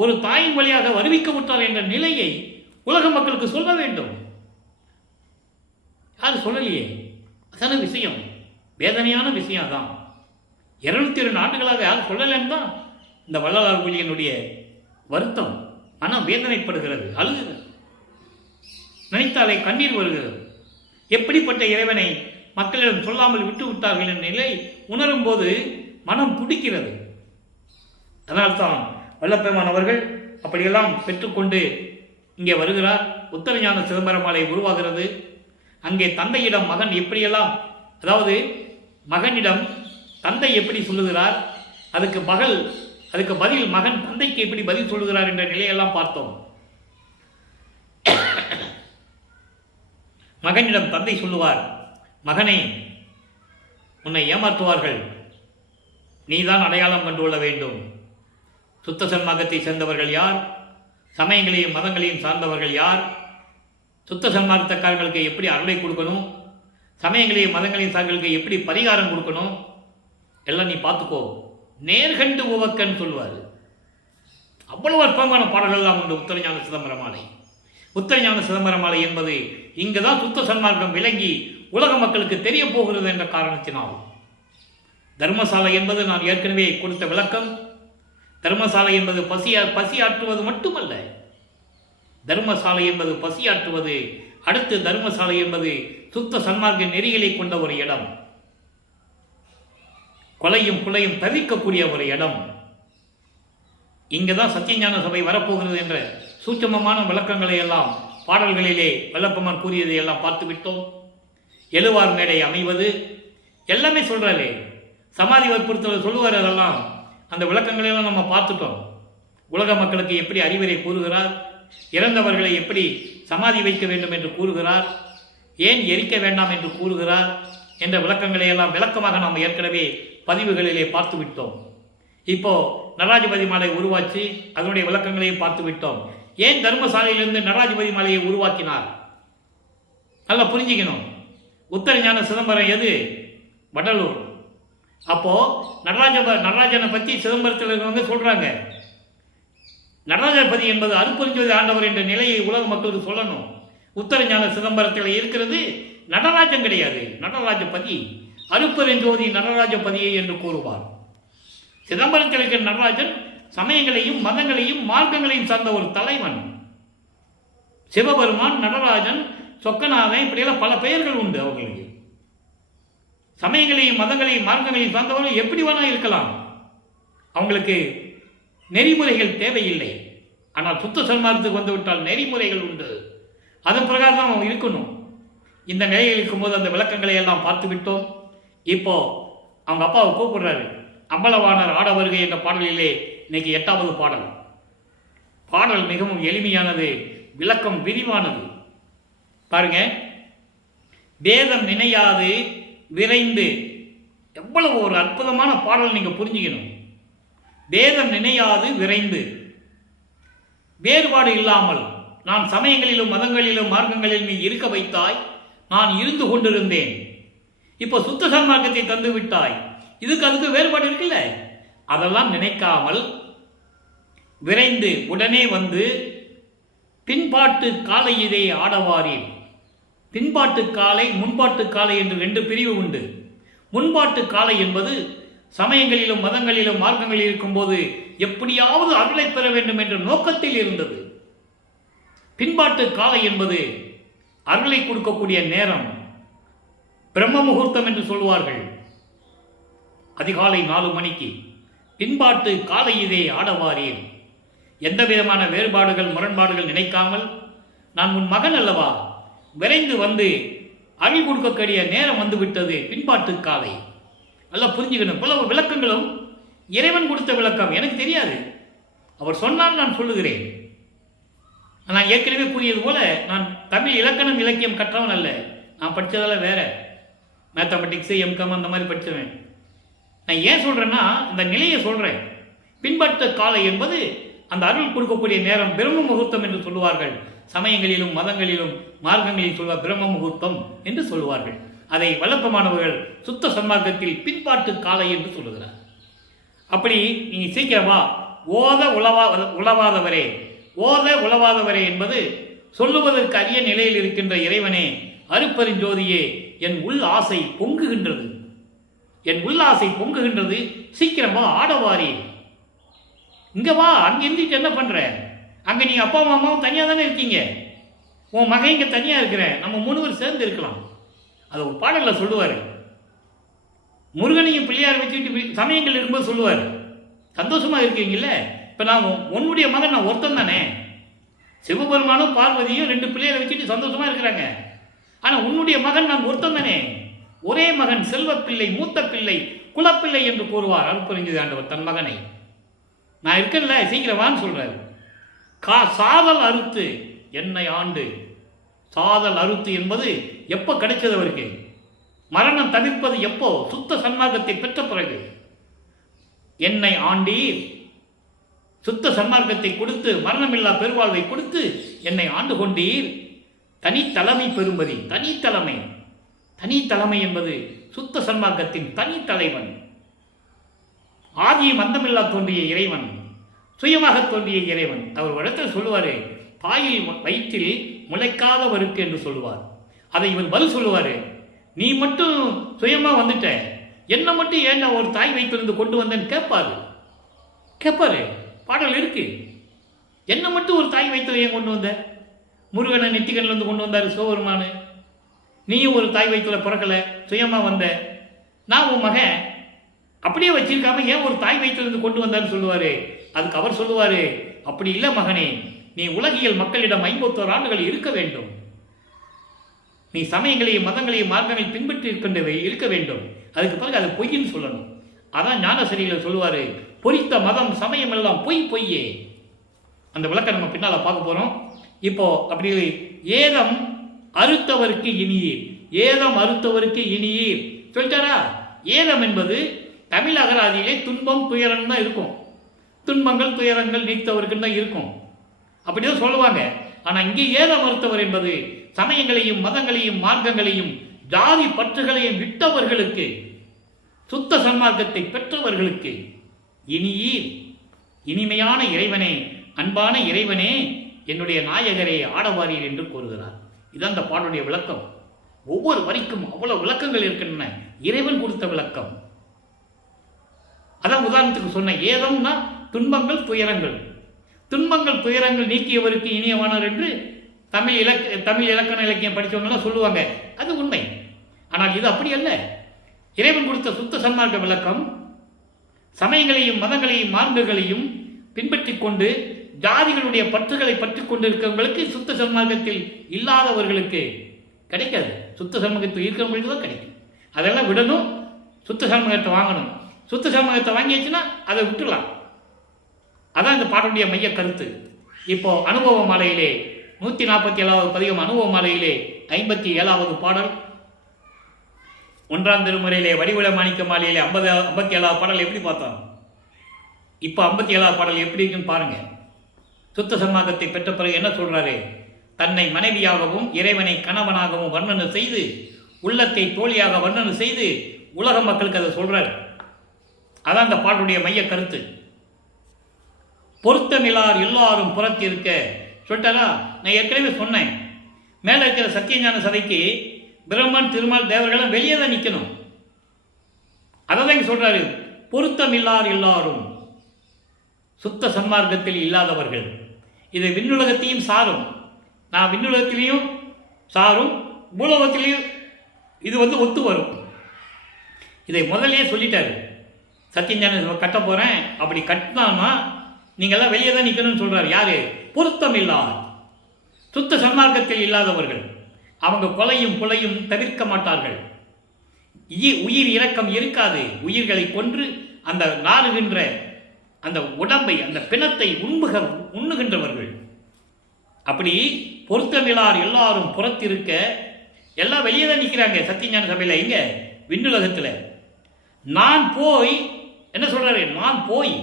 ஒரு தாயின் வழியாக வருவிக்க விட்டார் என்ற நிலையை உலக மக்களுக்கு சொல்ல வேண்டும். யார் சொல்லலையே. அதான விஷயம். வேதனையான விஷயம் தான். 202 ஆண்டுகளாக யார் சொல்லலன்னு தான் இந்த வள்ளலார் ஊழியனுடைய வருத்தம். மனம் வேதனைப்படுகிறது, அழுகிறது, நினைத்தாலே கண்ணீர் வருகிறது. எப்படிப்பட்ட இறைவனை மக்களிடம் சொல்லாமல் விட்டு விட்டார்கள் என்ற நிலை உணரும் போது மனம் துடிக்கிறது. அதனால்தான் வல்லப்பெருமான் அவர்கள் அப்படியெல்லாம் பெற்றுக்கொண்டு இங்கே வருகிறார். உத்தரஞான சிதம்பரமாலை உருவாகிறது. அங்கே தந்தையிடம் மகன் எப்படியெல்லாம், அதாவது மகனிடம் தந்தை எப்படி சொல்லுகிறார், அதுக்கு பதில் மகன் தந்தைக்கு எப்படி பதில் சொல்லுகிறார் என்ற நிலையெல்லாம் பார்த்தோம். மகனிடம் தந்தை சொல்லுவார், மகனே, உன்னை ஏமாற்றுவார்கள், நீதான் அடையாளம் கண்டுகொள்ள வேண்டும். சுத்த சன்மார்க்கத்தை சேர்ந்தவர்கள் யார், சமயங்களையும் மதங்களையும் சார்ந்தவர்கள் யார், சுத்த சன்மார்க்கக்காரர்களுக்கு எப்படி அருளை கொடுக்கணும், சமயங்களையும் மதங்களையும் சார்களுக்கு எப்படி பரிகாரம் கொடுக்கணும், எல்லாம் நீ பார்த்துக்கோ, நேர்கண்டு உவக்கன்னு சொல்வார். அவ்வளவு அற்பமான பாடல்கள்லாம் உண்டு உத்தரஞான சிதம்பரமாலை. உத்தரஞான சிதம்பரமாலை என்பது இங்குதான் சுத்த சன்மார்க்கம் விளங்கி உலக மக்களுக்கு தெரிய போகிறது என்ற காரணத்தினால். தர்மசாலை என்பது நான் ஏற்கனவே கொடுத்த விளக்கம். தர்மசாலை என்பது பசியாற்றுவது மட்டுமல்ல. தர்மசாலை என்பது பசியாற்றுவது. அடுத்து தர்மசாலை என்பது சுத்த சன்மார்க்க நெறிகளை கொண்ட ஒரு இடம், கொலையும் குலையும் தவிர்க்கக்கூடிய ஒரு இடம். இங்குதான் சத்தியஞான சபை வரப்போகிறது என்ற சூட்சமமான விளக்கங்களை எல்லாம் பாடல்களிலே வல்லப்பமான் கூறியதை எல்லாம் பார்த்து விட்டோம். எழுவார் மேடை அமைவது எல்லாமே சொல்றாரு. சமாதி வற்புறுத்தல் சொல்லுவார். அதெல்லாம் அந்த விளக்கங்களெல்லாம் நம்ம பார்த்துட்டோம். உலக மக்களுக்கு எப்படி அறிவுரை கூறுகிறார், இறந்தவர்களை எப்படி சமாதி வைக்க வேண்டும் என்று கூறுகிறார், ஏன் எரிக்க வேண்டாம் என்று கூறுகிறார் என்ற விளக்கங்களை எல்லாம் விளக்கமாக நாம் ஏற்கனவே பதிவுகளிலே பார்த்து விட்டோம். இப்போ நடராஜபதி மாலை உருவாக்கி அதனுடைய விளக்கங்களையும் பார்த்து விட்டோம். ஏன் தர்மசாலையிலிருந்து நடராஜபதி மாலையை உருவாக்கினார், நல்லா புரிஞ்சுக்கணும். உத்தரஞான சிதம்பரம் எது? வடலூர். அப்போ நடராஜனை பற்றி சிதம்பரத்தில் இருக்கிறவங்க சொல்றாங்க. நடராஜபதி என்பது அருட்பெருஞ்சோதி ஆண்டவர் என்ற நிலையை உலக மக்களுக்கு சொல்லணும். உத்தரஞான சிதம்பரத்தில் இருக்கிறது நடராஜன் கிடையாது, நடராஜபதி. அருட்பெருஞ்சோதி நடராஜபதியை என்று கூறுவார். சிதம்பரத்தில் இருக்கிற நடராஜன் சமயங்களையும் மதங்களையும் மார்க்கங்களையும் சார்ந்த ஒரு தலைவன். சிவபெருமான், நடராஜன், சொக்கநாதன், இப்படியெல்லாம் பல பெயர்கள் உண்டு அவர்களுக்கு. சமயங்களையும் மதங்களையும் மார்க்கங்களையும் சார்ந்தவர்கள் எப்படி வேணா இருக்கலாம். அவங்களுக்கு நெறிமுறைகள் தேவையில்லை. ஆனால் சுத்த சன்மார்க்கத்துக்கு வந்துவிட்டால் நெறிமுறைகள் உண்டு. அதன் பிரகாரம் தான் அவங்க இருக்கணும். இந்த நிலையில் இருக்கும்போது அந்த விளக்கங்களை எல்லாம் பார்த்து விட்டோம். இப்போ அவங்க அப்பாவை கூப்பிடுறாரு. அம்பலவாணர் ஆட வருகை என்ற பாடலிலே இன்னைக்கு 8வது பாடல். பாடல் மிகவும் எளிமையானது, விளக்கம் விரிவானது. பாருங்க, வேதம் நினையாது விரைந்து, எவ்வளவு ஒரு அற்புதமான பாடல் நீங்க புரிஞ்சுக்கணும். வேதம் நினையாது விரைந்து, வேறுபாடு இல்லாமல் நான் சமயங்களிலும் மதங்களிலும் மார்க்கங்களிலும் நீ இருக்க வைத்தாய், நான் இருந்து கொண்டிருந்தேன். இப்போ சுத்த சன்மார்க்கத்தை தந்து விட்டாய், இதுக்கு அதுக்கு வேறுபாடு இருக்குல்ல, அதெல்லாம் நினைக்காமல் விரைந்து உடனே வந்து பின்பாட்டு காலை இதை ஆடவாரேன். பின்பாட்டு காலை, முன்பாட்டு காலை என்று 2 பிரிவு உண்டு. முன்பாட்டு காலை என்பது சமயங்களிலும் மதங்களிலும் மார்க்கங்களில் இருக்கும்போது எப்படியாவது அருளை பெற வேண்டும் என்ற நோக்கத்தில் இருந்தது. பின்பாட்டு காலை என்பது அருளை கொடுக்கக்கூடிய நேரம், பிரம்ம முகூர்த்தம் என்று சொல்வார்கள். அதிகாலை 4 மணிக்கு பின்பாட்டு காலை இதை ஆடவாரேன். எந்த விதமான வேறுபாடுகள் முரண்பாடுகள் நினைக்காமல், நான் உன் மகன் அல்லவா, விரைந்து வந்து அருள் கொடுக்கக்கூடிய நேரம் வந்து விட்டது, பின்பாட்டு காலை. நல்லா புரிஞ்சுக்கணும். பல விளக்கங்களும் இறைவன் கொடுத்த விளக்கம், எனக்கு தெரியாது, அவர் சொன்னால் நான் சொல்லுகிறேன். நான் ஏற்கனவே கூறியது போல நான் தமிழ் இலக்கணம் இலக்கியம் கற்றவன் அல்ல. நான் படித்ததெல்லாம் வேற, மேத்தமெட்டிக்ஸு எம்காம் அந்த மாதிரி படித்தவன். நான் ஏன் சொல்கிறேன்னா இந்த நிலையை சொல்கிறேன். பின்பற்ற காலை என்பது அந்த அருள் கொடுக்கக்கூடிய நேரம், பிரம்ம முகூர்த்தம் என்று சொல்லுவார்கள். சமயங்களிலும் மதங்களிலும் மார்க்கங்களில் சொல்வார் பிரம்ம முகூர்த்தம் என்று சொல்லுவார்கள். அதை வழக்கமானவர்கள் சுத்த சன்மார்க்கத்தில் பின்பாட்டு காலை என்று சொல்லுகிறார். அப்படி நீ சீக்கிரமா ஓத உளவாதவரே, ஓத உளவாதவரே என்பது சொல்லுவதற்கு அரிய நிலையில் இருக்கின்ற இறைவனே, அருப்பெருஞ்சோதியே, என் உள் ஆசை பொங்குகின்றது, என் உல்லாசை பொங்குகின்றது, சீக்கிரமா ஆடவாரி, இங்க வா. அங்க இருந்துட்டு என்ன பண்ற? அங்க நீ அப்பா அம்மாவும் தனியா தானே இருக்கீங்க, உன் மகன் இங்க தனியா இருக்கிற, நம்ம 3 பேர் சேர்ந்து இருக்கலாம். அது ஒரு பாடல்ல சொல்லுவாரு. முருகனையும் பிள்ளையார் வச்சுட்டு சமயங்கள் இருக்கும்போது சொல்லுவார், சந்தோஷமா இருக்கீங்கல்ல, இப்ப நான் உன்னுடைய மகன், நான் ஒருத்தன் தானே. சிவபெருமானும் பார்வதியும் 2 பிள்ளையாரை வச்சுட்டு சந்தோஷமா இருக்கிறாங்க. ஆனா உன்னுடைய மகன் நான் ஒருத்தன் தானே. ஒரே மகன், செல்வப்பிள்ளை, மூத்த பிள்ளை, குலப்பிள்ளை என்று கூறுவார் அருட்பெருஞ்சோதி ஆண்டவர் தன் மகனை. நான் இருக்கேன்ல, சீக்கிரமான்னு சொல்றாரு. சாதல் அறுத்து என்னை ஆண்டு. சாதல் அறுத்து என்பது எப்போ கிடைச்சது அவருக்கு? மரணம் தவிர்ப்பது எப்போ? சுத்த சன்மார்க்கத்தை பெற்ற பிறகு. என்னை ஆண்டீர், சுத்த சன்மார்க்கத்தை கொடுத்து மரணமில்லா பெருவாழ்வை கொடுத்து என்னை ஆண்டு கொண்டீர். தனித்தலைமை பெறும்பதி, தனித்தலைமை. தனித்தலைமை என்பது சுத்த சன்மார்க்கத்தின் தனித்தலைவன். ஆதியும் அந்தமில்லா தோன்றிய இறைவன், சுயமாக தோன்றிய இறைவன். அவர் இடத்தில் சொல்லுவாரு, தாயில் வயிற்றில் முளைக்காதவருக்கு என்று சொல்லுவார். அதை இவர் பதில் சொல்லுவாரு, நீ மட்டும் சுயமா வந்துட்ட, என்ன மட்டும் ஏன் ஒரு தாய் வயிற்றிலிருந்து கொண்டு வந்தேன்னு கேட்பாரு. பாடல் இருக்கு. என்ன மட்டும் ஒரு தாய் வயிற்றில் ஏன் கொண்டு வந்த? முருகனை நெத்திகன்ல இருந்து கொண்டு வந்தாரு சிவபெருமானு. நீயும் ஒரு தாய் வயிற்றில் பிறக்கல, சுயமா வந்த. நான் உன் மகன் அப்படியே வச்சிருக்காம ஏன் ஒரு தாய் வயிற்றிலிருந்து கொண்டு வந்தான்னு சொல்லுவாரு. அதுக்கு அவர் சொல்லுவாரு, அப்படி இல்லை மகனே, நீ உலகியல் மக்களிடம் 51 ஆண்டுகள் இருக்க வேண்டும். நீ சமயங்களையும் மதங்களையும் மார்க்கங்களையும் பின்பற்றி இருக்க வேண்டும். அதுக்கு பிறகு அது பொய்ன்னு சொல்லணும். அதான் ஞானசரியில் சொல்லுவாரு, பொறித்த மதம் சமயம் எல்லாம் பொய்யே. அந்த விளக்கம் நம்ம பின்னால பார்க்க போறோம். இப்போ அப்படி ஏதம் அறுத்தவருக்கு இனியீர், ஏதம் அறுத்தவருக்கு இனியீர் சொல்லிட்டாரா? ஏதம் என்பது தமிழ் அகராதியிலே துன்பம் துயரம் தான் இருக்கும். துன்பங்கள் துயரங்கள் நீத்தவருக்கு தான் இருக்கும், அப்படிதான் சொல்லுவாங்க. ஆனா இங்கே ஏதம் அறுத்தவர் என்பது சமயங்களையும் மதங்களையும் மார்க்கங்களையும் ஜாதி பற்றுகளையும் விட்டவர்களுக்கு, சுத்த சன்மார்க்கத்தை பெற்றவர்களுக்கு இனியீர், இனிமையான இறைவனே, அன்பான இறைவனே, என்னுடைய நாயகரே ஆடவாரீர் என்று கூறுகிறார். இதுதான் அந்த பாடலுடைய விளக்கம். ஒவ்வொரு வரிக்கும் அவ்வளவு விளக்கங்கள் இருக்கின்றன. இறைவன் கொடுத்த விளக்கம். அதான் உதாரணத்துக்கு சொன்ன, ஏதம்னா துன்பங்கள் துயரங்கள், துன்பங்கள் துயரங்கள் நீக்கியவருக்கு இனியவானார் என்று தமிழ் இலக்கண இலக்கியம் படித்தவங்கலாம் சொல்லுவாங்க, அது உண்மை. ஆனால் இது அப்படி அல்ல. இறைவன் கொடுத்த சுத்த சன்மார்க்க விளக்கம் சமயங்களையும் மதங்களையும் மார்க்கங்களையும் பின்பற்றி கொண்டு ஜாதிகளுடைய பற்றுகளை பற்றி கொண்டு இருக்கிறவங்களுக்கு சுத்த சன்மார்க்கத்தில் இல்லாதவர்களுக்கு கிடைக்காது. சுத்த சன்மார்க்கத்தில் இருக்கிறவங்களுக்கு தான் கிடைக்கும். அதெல்லாம் விடணும், சுத்த சன்மார்க்கத்தை வாங்கணும். சுத்த சன்மார்க்கத்தை வாங்கியாச்சுன்னா அதை விட்டுலாம். அதான் இந்த பாடலுடைய மைய கருத்து. இப்போ அனுபவ மாலையிலே 147வது பதிகம் அனுபவ மாலையிலே 57வது பாடல், 1ஆம் திருமுறையிலே வடிவுல மாணிக்க மாலையிலே 57வது பாடல் எப்படி பார்த்தோம்? இப்போ 57வது பாடல் எப்படி இருக்குன்னு பாருங்க. சுத்த சன்மார்க்கத்தை பெற்ற பிறகு என்ன சொல்றாரு? தன்னை மனைவியாகவும் இறைவனை கணவனாகவும் வர்ணனை செய்து உள்ளத்தை தோழியாக வர்ணனை செய்து உலக மக்களுக்கு அதை சொல்றாரு. அதான் அந்த பாடலுடைய மைய கருத்து. பொருத்தமில்லார் எல்லாரும் புறத்திருக்க சொல்லிட்டாரா? நான் ஏற்கனவே சொன்னேன், மேலே இருக்கிற சத்தியஞான சபைக்கு பிரம்மன் திருமால் தேவர்களும் வெளியே தான் நிற்கணும். அதை தான் இங்கே சொல்றாரு. பொருத்தமில்லார் எல்லாரும் சுத்த சன்மார்க்கத்தில் இல்லாதவர்கள். இது விண்ணுலகத்தையும் சாரும். நான் விண்ணுலகத்திலையும் சாரும், பூலோகத்திலையும் இது ஒத்து வரும். இதை முதலே சொல்லிட்டாரு. சத்தியஞான கட்ட போறேன், அப்படி கட்டினாமா நீங்கள்லாம் வெளியே தான் நிற்கணும்னு சொல்றாரு. யாரு? பொருத்தமில்லார், சுத்த சன்மார்க்கத்தில் இல்லாதவர்கள். அவங்க கொலையும் புலையும் தவிர்க்க மாட்டார்கள். உயிர் இரக்கம் இருக்காது. உயிர்களை கொன்று அந்த நாறுகின்ற அந்த உடம்பை, அந்த பிணத்தை உண்ணுகின்றவர்கள். அப்படி பொருத்தமில்லார் எல்லாரும் புறத்திருக்க, எல்லாம் வெளியே தான் நிற்கிறாங்க சத்தியஞான சபையில். இங்க விண்ணுலகத்தில் நான் போய் என்ன சொல்றாரு? நான் போய்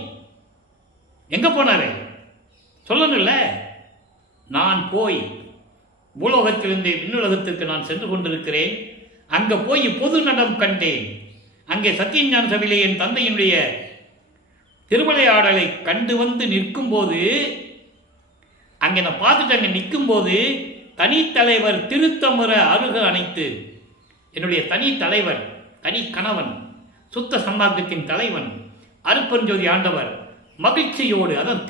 எங்க போனாரு சொல்லணும்ல. நான் போய் பூலோகத்திலிருந்து விண்ணுலகத்திற்கு நான் சென்று கொண்டிருக்கிறேன். அங்க போய் பொது நடம் கண்டேன். அங்கே சத்தியஞான சபையிலே என் தந்தையினுடைய திருவிளையாடலை கண்டு வந்து நிற்கும் போது, அங்கே நான் பார்த்துட்டு அங்கே நிற்கும் போது தனித்தலைவர் திருத்தமுற அருக அணைத்து, என்னுடைய தனி தலைவர், தனி கணவன், சுத்த சன்மார்க்கத்தின் தலைவன் அருட்பெருஞ்சோதி ஆண்டவர் மகிழ்ச்சியோடு, அதான்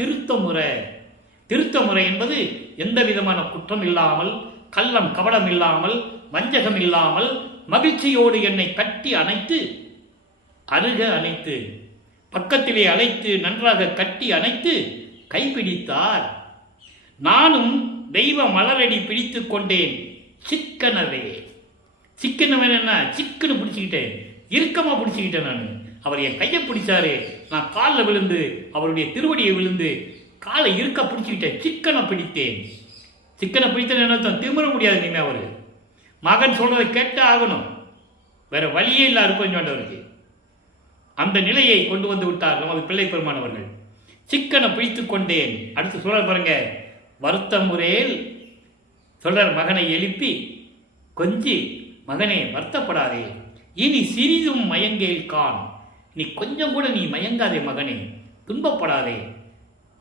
திருத்தமுறை என்பது எந்த விதமான குற்றம் இல்லாமல், கள்ளம் கபடம் இல்லாமல், வஞ்சகம் இல்லாமல் மகிழ்ச்சியோடு என்னை கட்டி அணைத்து, அருக அணைத்து, பக்கத்திலே அழைத்து நன்றாக கட்டி அணைத்து கைப்பிடித்தார். நானும் தெய்வ மலரடி பிடித்து கொண்டேன் சிக்கனவே. சிக்கனவன் என்ன? சிக்கனு பிடிச்சிக்கிட்டேன், இறுக்கமா பிடிச்சிக்கிட்டேன். நான் அவர் என் கையை பிடிச்சாரு, நான் காலில் விழுந்து அவருடைய திருவடியை விழுந்து காலை இருக்க பிடிச்சிக்கிட்டேன். சிக்கனை பிடித்தேன். சிக்கனை பிடித்தேன் என்ன? திமிர முடியாது. இனிமே அவர் மகன் சொல்றதை கேட்டு ஆகணும். வேற வழியே இல்லை அருட்பெருஞ்சோண்டவருக்கு. அந்த நிலையை கொண்டு வந்து விட்டார் நமது பிள்ளை பெருமானவர்கள். சிக்கனை பிடித்து கொண்டேன். அடுத்து சொல்ற பாருங்க, வருத்த முறையில் சொல்றார். மகனை எழுப்பி கொஞ்சி, மகனே வருத்தப்படாதே, இனி சிறிதும் மயங்கேல் கான். நீ கொஞ்சம் கூட நீ மயங்காதே மகனே, துன்பப்படாதே,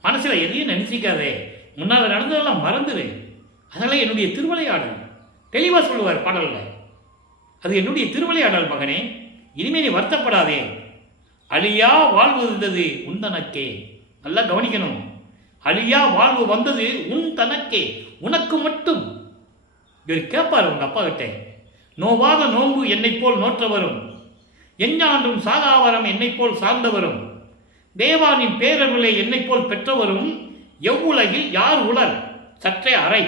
மனசுல எதையும் நினைச்சிக்காதே, முன்னால் நடந்ததெல்லாம் மறந்துடு. அதெல்லாம் என்னுடைய திருவிளையாடல். தெளிவா சொல்லுவார் பாடல்ல. அது என்னுடைய திருவிளையாடல் மகனே, இனிமே நீ வருத்தப்படாதே. அழியா வாழ்வு வந்தது உன் தனக்கே. நல்லா கவனிக்கணும். அழியா வாழ்வு வந்தது உன் தனக்கே, உனக்கு மட்டும். இவர் கேட்பார் உங்க அப்பா கிட்ட, நோவாத நோம்பு என்னை போல் நோற்றவரும், எஞ்ஞான்றும் சாதாவரம் என்னை போல் சார்ந்தவரும், தேவானின் பேரருளை என்னை போல் பெற்றவரும், எவ்வுலகில் யார் உலர் சற்றே அறை.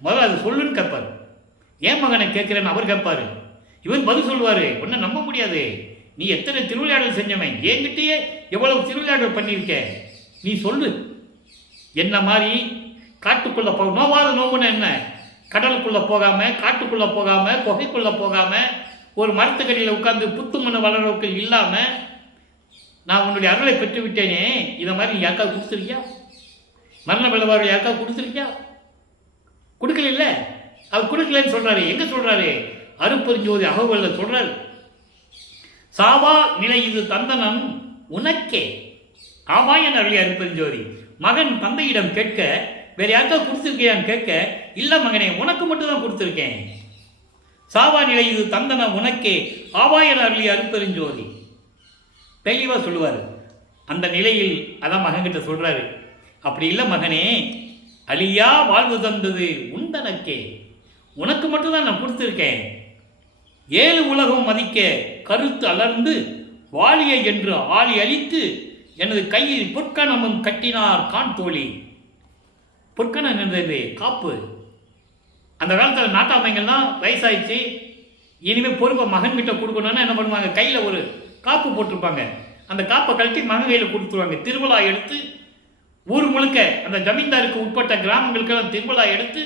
முதல்ல அது சொல்லுன்னு கேட்பார். ஏன் மகனை கேட்கிறேன்னு அவர் கேட்பாரு. இவர் பதில் சொல்லுவாரு, ஒன்னும் நம்ப முடியாது, நீ எத்தனை திருவிளையாடல் செஞ்சவன், என்கிட்டயே எவ்வளவு திருவிளையாடல் பண்ணியிருக்க, நீ சொல்லு. என்ன மாதிரி காட்டுக்குள்ள போக நோவாத நோவுன்னு என்ன? கடலுக்குள்ள போகாம, காட்டுக்குள்ள போகாம, குகைக்குள்ள போகாம, ஒரு மரத்துக்கடியில் உட்கார்ந்து புத்து மண்ணு வளர்றவுக்கு இல்லாம நான் உன்னுடைய அருளை பெற்று விட்டேனே, இதை மாதிரி நீ யாருக்காவது கொடுத்துருக்கியா? மரண விளவாறு யாருக்காவது கொடுத்துருக்கியா? கொடுக்கல. இல்ல அவர் கொடுக்கலன்னு சொல்றாரு. எங்க சொல்றாரு? அருட்பெருஞ்சோதி அகவல்ல சொல்றாரு. சாவா நிலை இது தந்தனம் உனக்கே. ஆமா என் அருளி அருட்பெருஞ்சோதி. மகன் தந்தையிடம் கேட்க, வேற யாருக்காவது கொடுத்துருக்கியான்னு கேட்க, இல்ல மகனே உனக்கு மட்டும் தான் கொடுத்துருக்கேன். சாவா நிலை இது தந்தனம் உனக்கே, ஆவா என் அருளி அருட்பெருஞ்சோதி. தெளிவா சொல்லுவார். அந்த நிலையில் அதான் மகன்கிட்ட சொல்றாரு, அப்படி இல்லை மகனே, அழியா வாழ்வு தந்தது உன் உந்தனக்கே, உனக்கு மட்டும்தான் நான் கொடுத்துருக்கேன். 7 உலகம் மதிக்க கருத்து அலர்ந்து வாலிய என்று ஆளி அழித்து எனது கையில் பொற்கணமும் கட்டினார் கான் தோழி. பொற்கணம் என்றது காப்பு. அந்த காலத்தில் நாட்டாமைங்கள்லாம் வயசாயிடுச்சு, இனிமேல் பொறுப்பை மகன்கிட்ட கொடுக்கணும்னா என்ன பண்ணுவாங்க, கையில் ஒரு காப்பு போட்டிருப்பாங்க. அந்த காப்பை கழட்டி மகன் கையில் கொடுத்துருவாங்க. திருவிழா எடுத்து ஊர் முழுக்க அந்த ஜமீன்தாருக்கு உட்பட்ட கிராமங்களுக்கெல்லாம் திருவிழா எடுத்து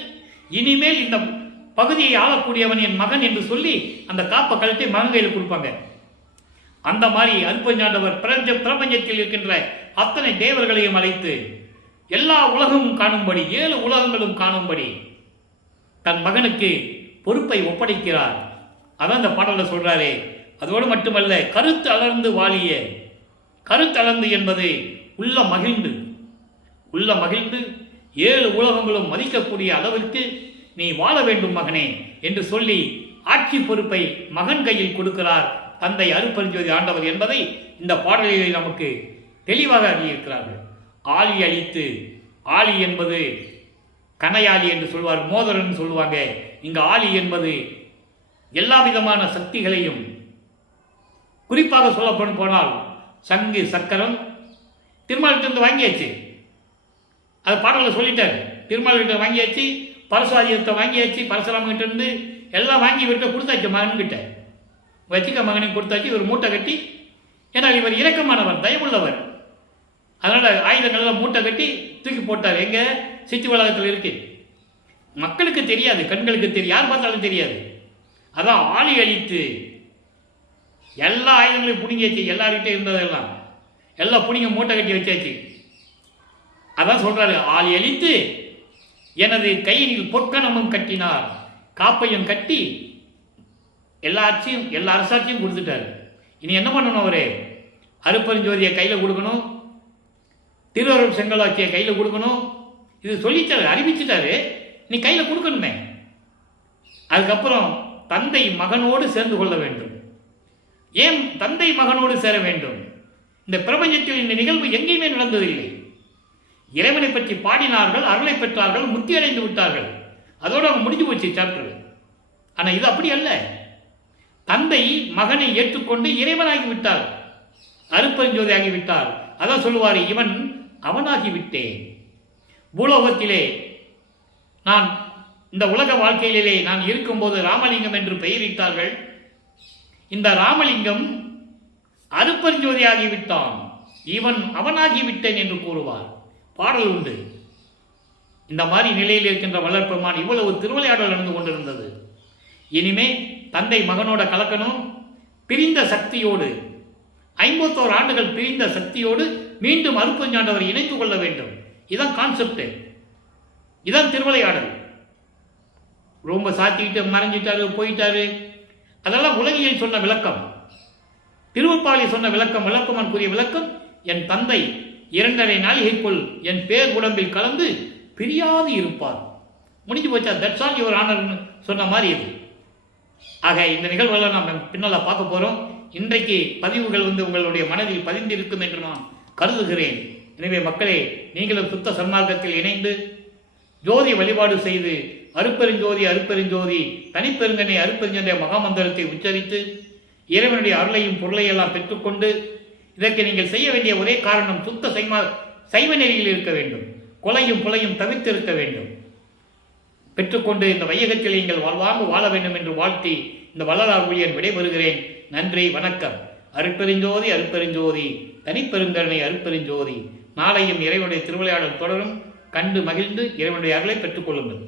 இனிமேல் இந்த பகுதியை ஆளக்கூடியவன் என் மகன் என்று சொல்லி அந்த காப்பை கழட்டி மகன் கையில் கொடுப்பாங்க. அந்த மாதிரி அருட்பெருஞ்சாண்டவர் பிரபஞ்சத்தில் இருக்கின்ற அத்தனை தேவர்களையும் அழைத்து எல்லா உலகமும் காணும்படி 7 உலகங்களும் காணும்படி தன் மகனுக்கு பொறுப்பை ஒப்படைக்கிறார். அதான் அந்த பாடலில் சொல்றாரே. அதோடு மட்டுமல்ல, கருத்து அலர்ந்து வாழிய. கருத்து அலர்ந்து என்பது உள்ள மகிழ்ந்து 7 உலகங்களும் மதிக்கக்கூடிய அளவிற்கு நீ வாழ வேண்டும் மகனே என்று சொல்லி ஆட்சி பொறுப்பை மகன் கையில் கொடுக்கிறார் தந்தை அருட்பெருஞ்சோதி ஆண்டவர் என்பதை இந்த பாடலிலே நமக்கு தெளிவாக அறிவிக்கிறார்கள். ஆளி அழித்து, ஆளி என்பது கனையாளி என்று சொல்வார், மோதரன் சொல்லுவாங்க. இங்கு ஆளி என்பது எல்லா விதமான சக்திகளையும், குறிப்பாக சொல்லப்படும் போனால் சங்கு சக்கரம் திருமாலிருந்து வாங்கியாச்சு. அது பாடலில் சொல்லிட்டார். திருமாலிட்ட வாங்கியாச்சு, பரசுவாதியத்தை வாங்கியாச்சு, பரசுராமகிட்ட இருந்து எல்லாம் வாங்கி விட்டு கொடுத்தாச்சு. மகன்கிட்ட வச்சுக்க மகனையும் கொடுத்தாச்சு. ஒரு மூட்டை கட்டி, ஏன்னால் இவர் இரக்கமானவர், தயவுள்ளவர், அதனால் ஆயுதங்கள்லாம் மூட்டை கட்டி தூக்கி போட்டார். எங்க சித்தி உலகத்தில் இருக்கு. மக்களுக்கு தெரியாது, கண்களுக்கு தெரியும், யார் பார்த்தாலும் தெரியாது. அதான் ஆளி அழித்து எல்லா ஆயுதங்களையும் பிடிங்கியாச்சு. எல்லார்கிட்ட இருந்ததெல்லாம் எல்லாம் பிடிங்க மூட்டை கட்டி வச்சாச்சு. அதான் சொல்றாரு, ஆளி அழித்து எனது கையில் பொற்கணமும் கட்டினார். காப்பையும் கட்டி எல்லா அரசாட்சியும் கொடுத்துட்டாரு. இனி என்ன பண்ணணும்? அவரே அருட்பெருஞ்சோதியை கையில் கொடுக்கணும், திருவருள் செங்கலாட்சியை கையில் கொடுக்கணும். இது சொல்லிட்டாரு, அறிவிச்சிட்டாரு. நீ கையில் கொடுக்கணுமே. அதுக்கப்புறம் தந்தை மகனோடு சேர்ந்து கொள்ள வேண்டும். ஏன் தந்தை மகனோடு சேர வேண்டும்? இந்த பிரபஞ்சத்தில் இந்த நிகழ்வு எங்கேயுமே நடந்ததில்லை. இறைவனை பற்றி பாடினார்கள், அருளை பெற்றார்கள், முத்தி அடைந்து விட்டார்கள். அதோடு அவங்க முடிஞ்சு போச்சு சாப்டர். ஆனால் இது அப்படி அல்ல. தந்தை மகனை ஏற்றுக்கொண்டு இறைவனாகி விட்டார், அருட்பெருஞ்சோதி ஆகிவிட்டார். அதான் சொல்லுவார், இவன் அவனாகிவிட்டேன். பூலோகத்திலே நான் இந்த உலக வாழ்க்கையிலே நான் இருக்கும்போது ராமலிங்கம் என்று பெயரிட்டார்கள். இந்த ராமலிங்கம் அருட்பெருஞ்சோதி ஆகிவிட்டான், இவன் அவனாகிவிட்டேன் என்று கூறுவார். பாடல் உண்டு. இந்த மாதிரி நிலையில் இருக்கின்ற வளர்ப்பெருமான் இவ்வளவு திருவிளையாடல் நடந்து கொண்டிருந்தது. இனிமே தந்தை மகனோட கலக்கணும். பிரிந்த சக்தியோடு 51 ஆண்டுகள் பிரிந்த சக்தியோடு மீண்டும் அருட்பெருஞ்சாண்டவர் இணைந்து கொள்ள வேண்டும். இதான் கான்செப்ட், இதான் திருவிளையாடல். ரொம்ப சாத்திக்கிட்டு மறைஞ்சிட்டாரு, போயிட்டாரு, அதெல்லாம் உலகியல் சொன்ன விளக்கம். திருவப்பாளி சொன்ன விளக்கம், விளக்கமான் கூறிய விளக்கம், என் தந்தை 2.5 நாளிகைக்குள் என் பேர் உடம்பில் கலந்து பிரியாது இருப்பார். முடிஞ்சு போச்சா? தட்ஸ் ஆல் யுவர் ஆனர்னு சொன்ன மாதிரி இது. ஆக இந்த நிகழ்வுகளை நாம் பின்னால் பார்க்க போகிறோம். இன்றைக்கு பதிவுகள் உங்களுடைய மனதில் பதிந்திருக்கும் என்று நான் கருதுகிறேன். எனவே மக்களே, நீங்களும் சுத்த சன்மார்க்கத்தில் இணைந்து ஜோதி வழிபாடு செய்து அருட்பெருஞ்சோதி அருட்பெருஞ்சோதி தனிப்பெருங்கனை அருட்பெருஞ்சோதி மகாமந்திரத்தை உச்சரித்து இறைவனுடைய அருளையும் பொருளையெல்லாம் பெற்றுக்கொண்டு, இதற்கு நீங்கள் செய்ய வேண்டிய ஒரே காரணம் சுத்த சைவ நெறியில் இருக்க வேண்டும், கொலையும் புலையும் தவிர்த்து இருக்க வேண்டும். பெற்றுக்கொண்டு இந்த வையகத்தில் நீங்கள் வாழ்வாங்க வாழ வேண்டும் என்று வாழ்த்தி இந்த வள்ளலார் ஊழியன் விடைபெறுகிறேன். நன்றி, வணக்கம். அருட்பெருஞ்சோதி அருட்பெருஞ்சோதி தனிப்பெருங்கருணை அருட்பெருஞ்சோதி. நாளையும் இறைவனுடைய திருவிளையாடல் தொடரும். கண்டு மகிழ்ந்து இறைவனுடைய அருளை பெற்றுக் கொள்ளுங்கள்.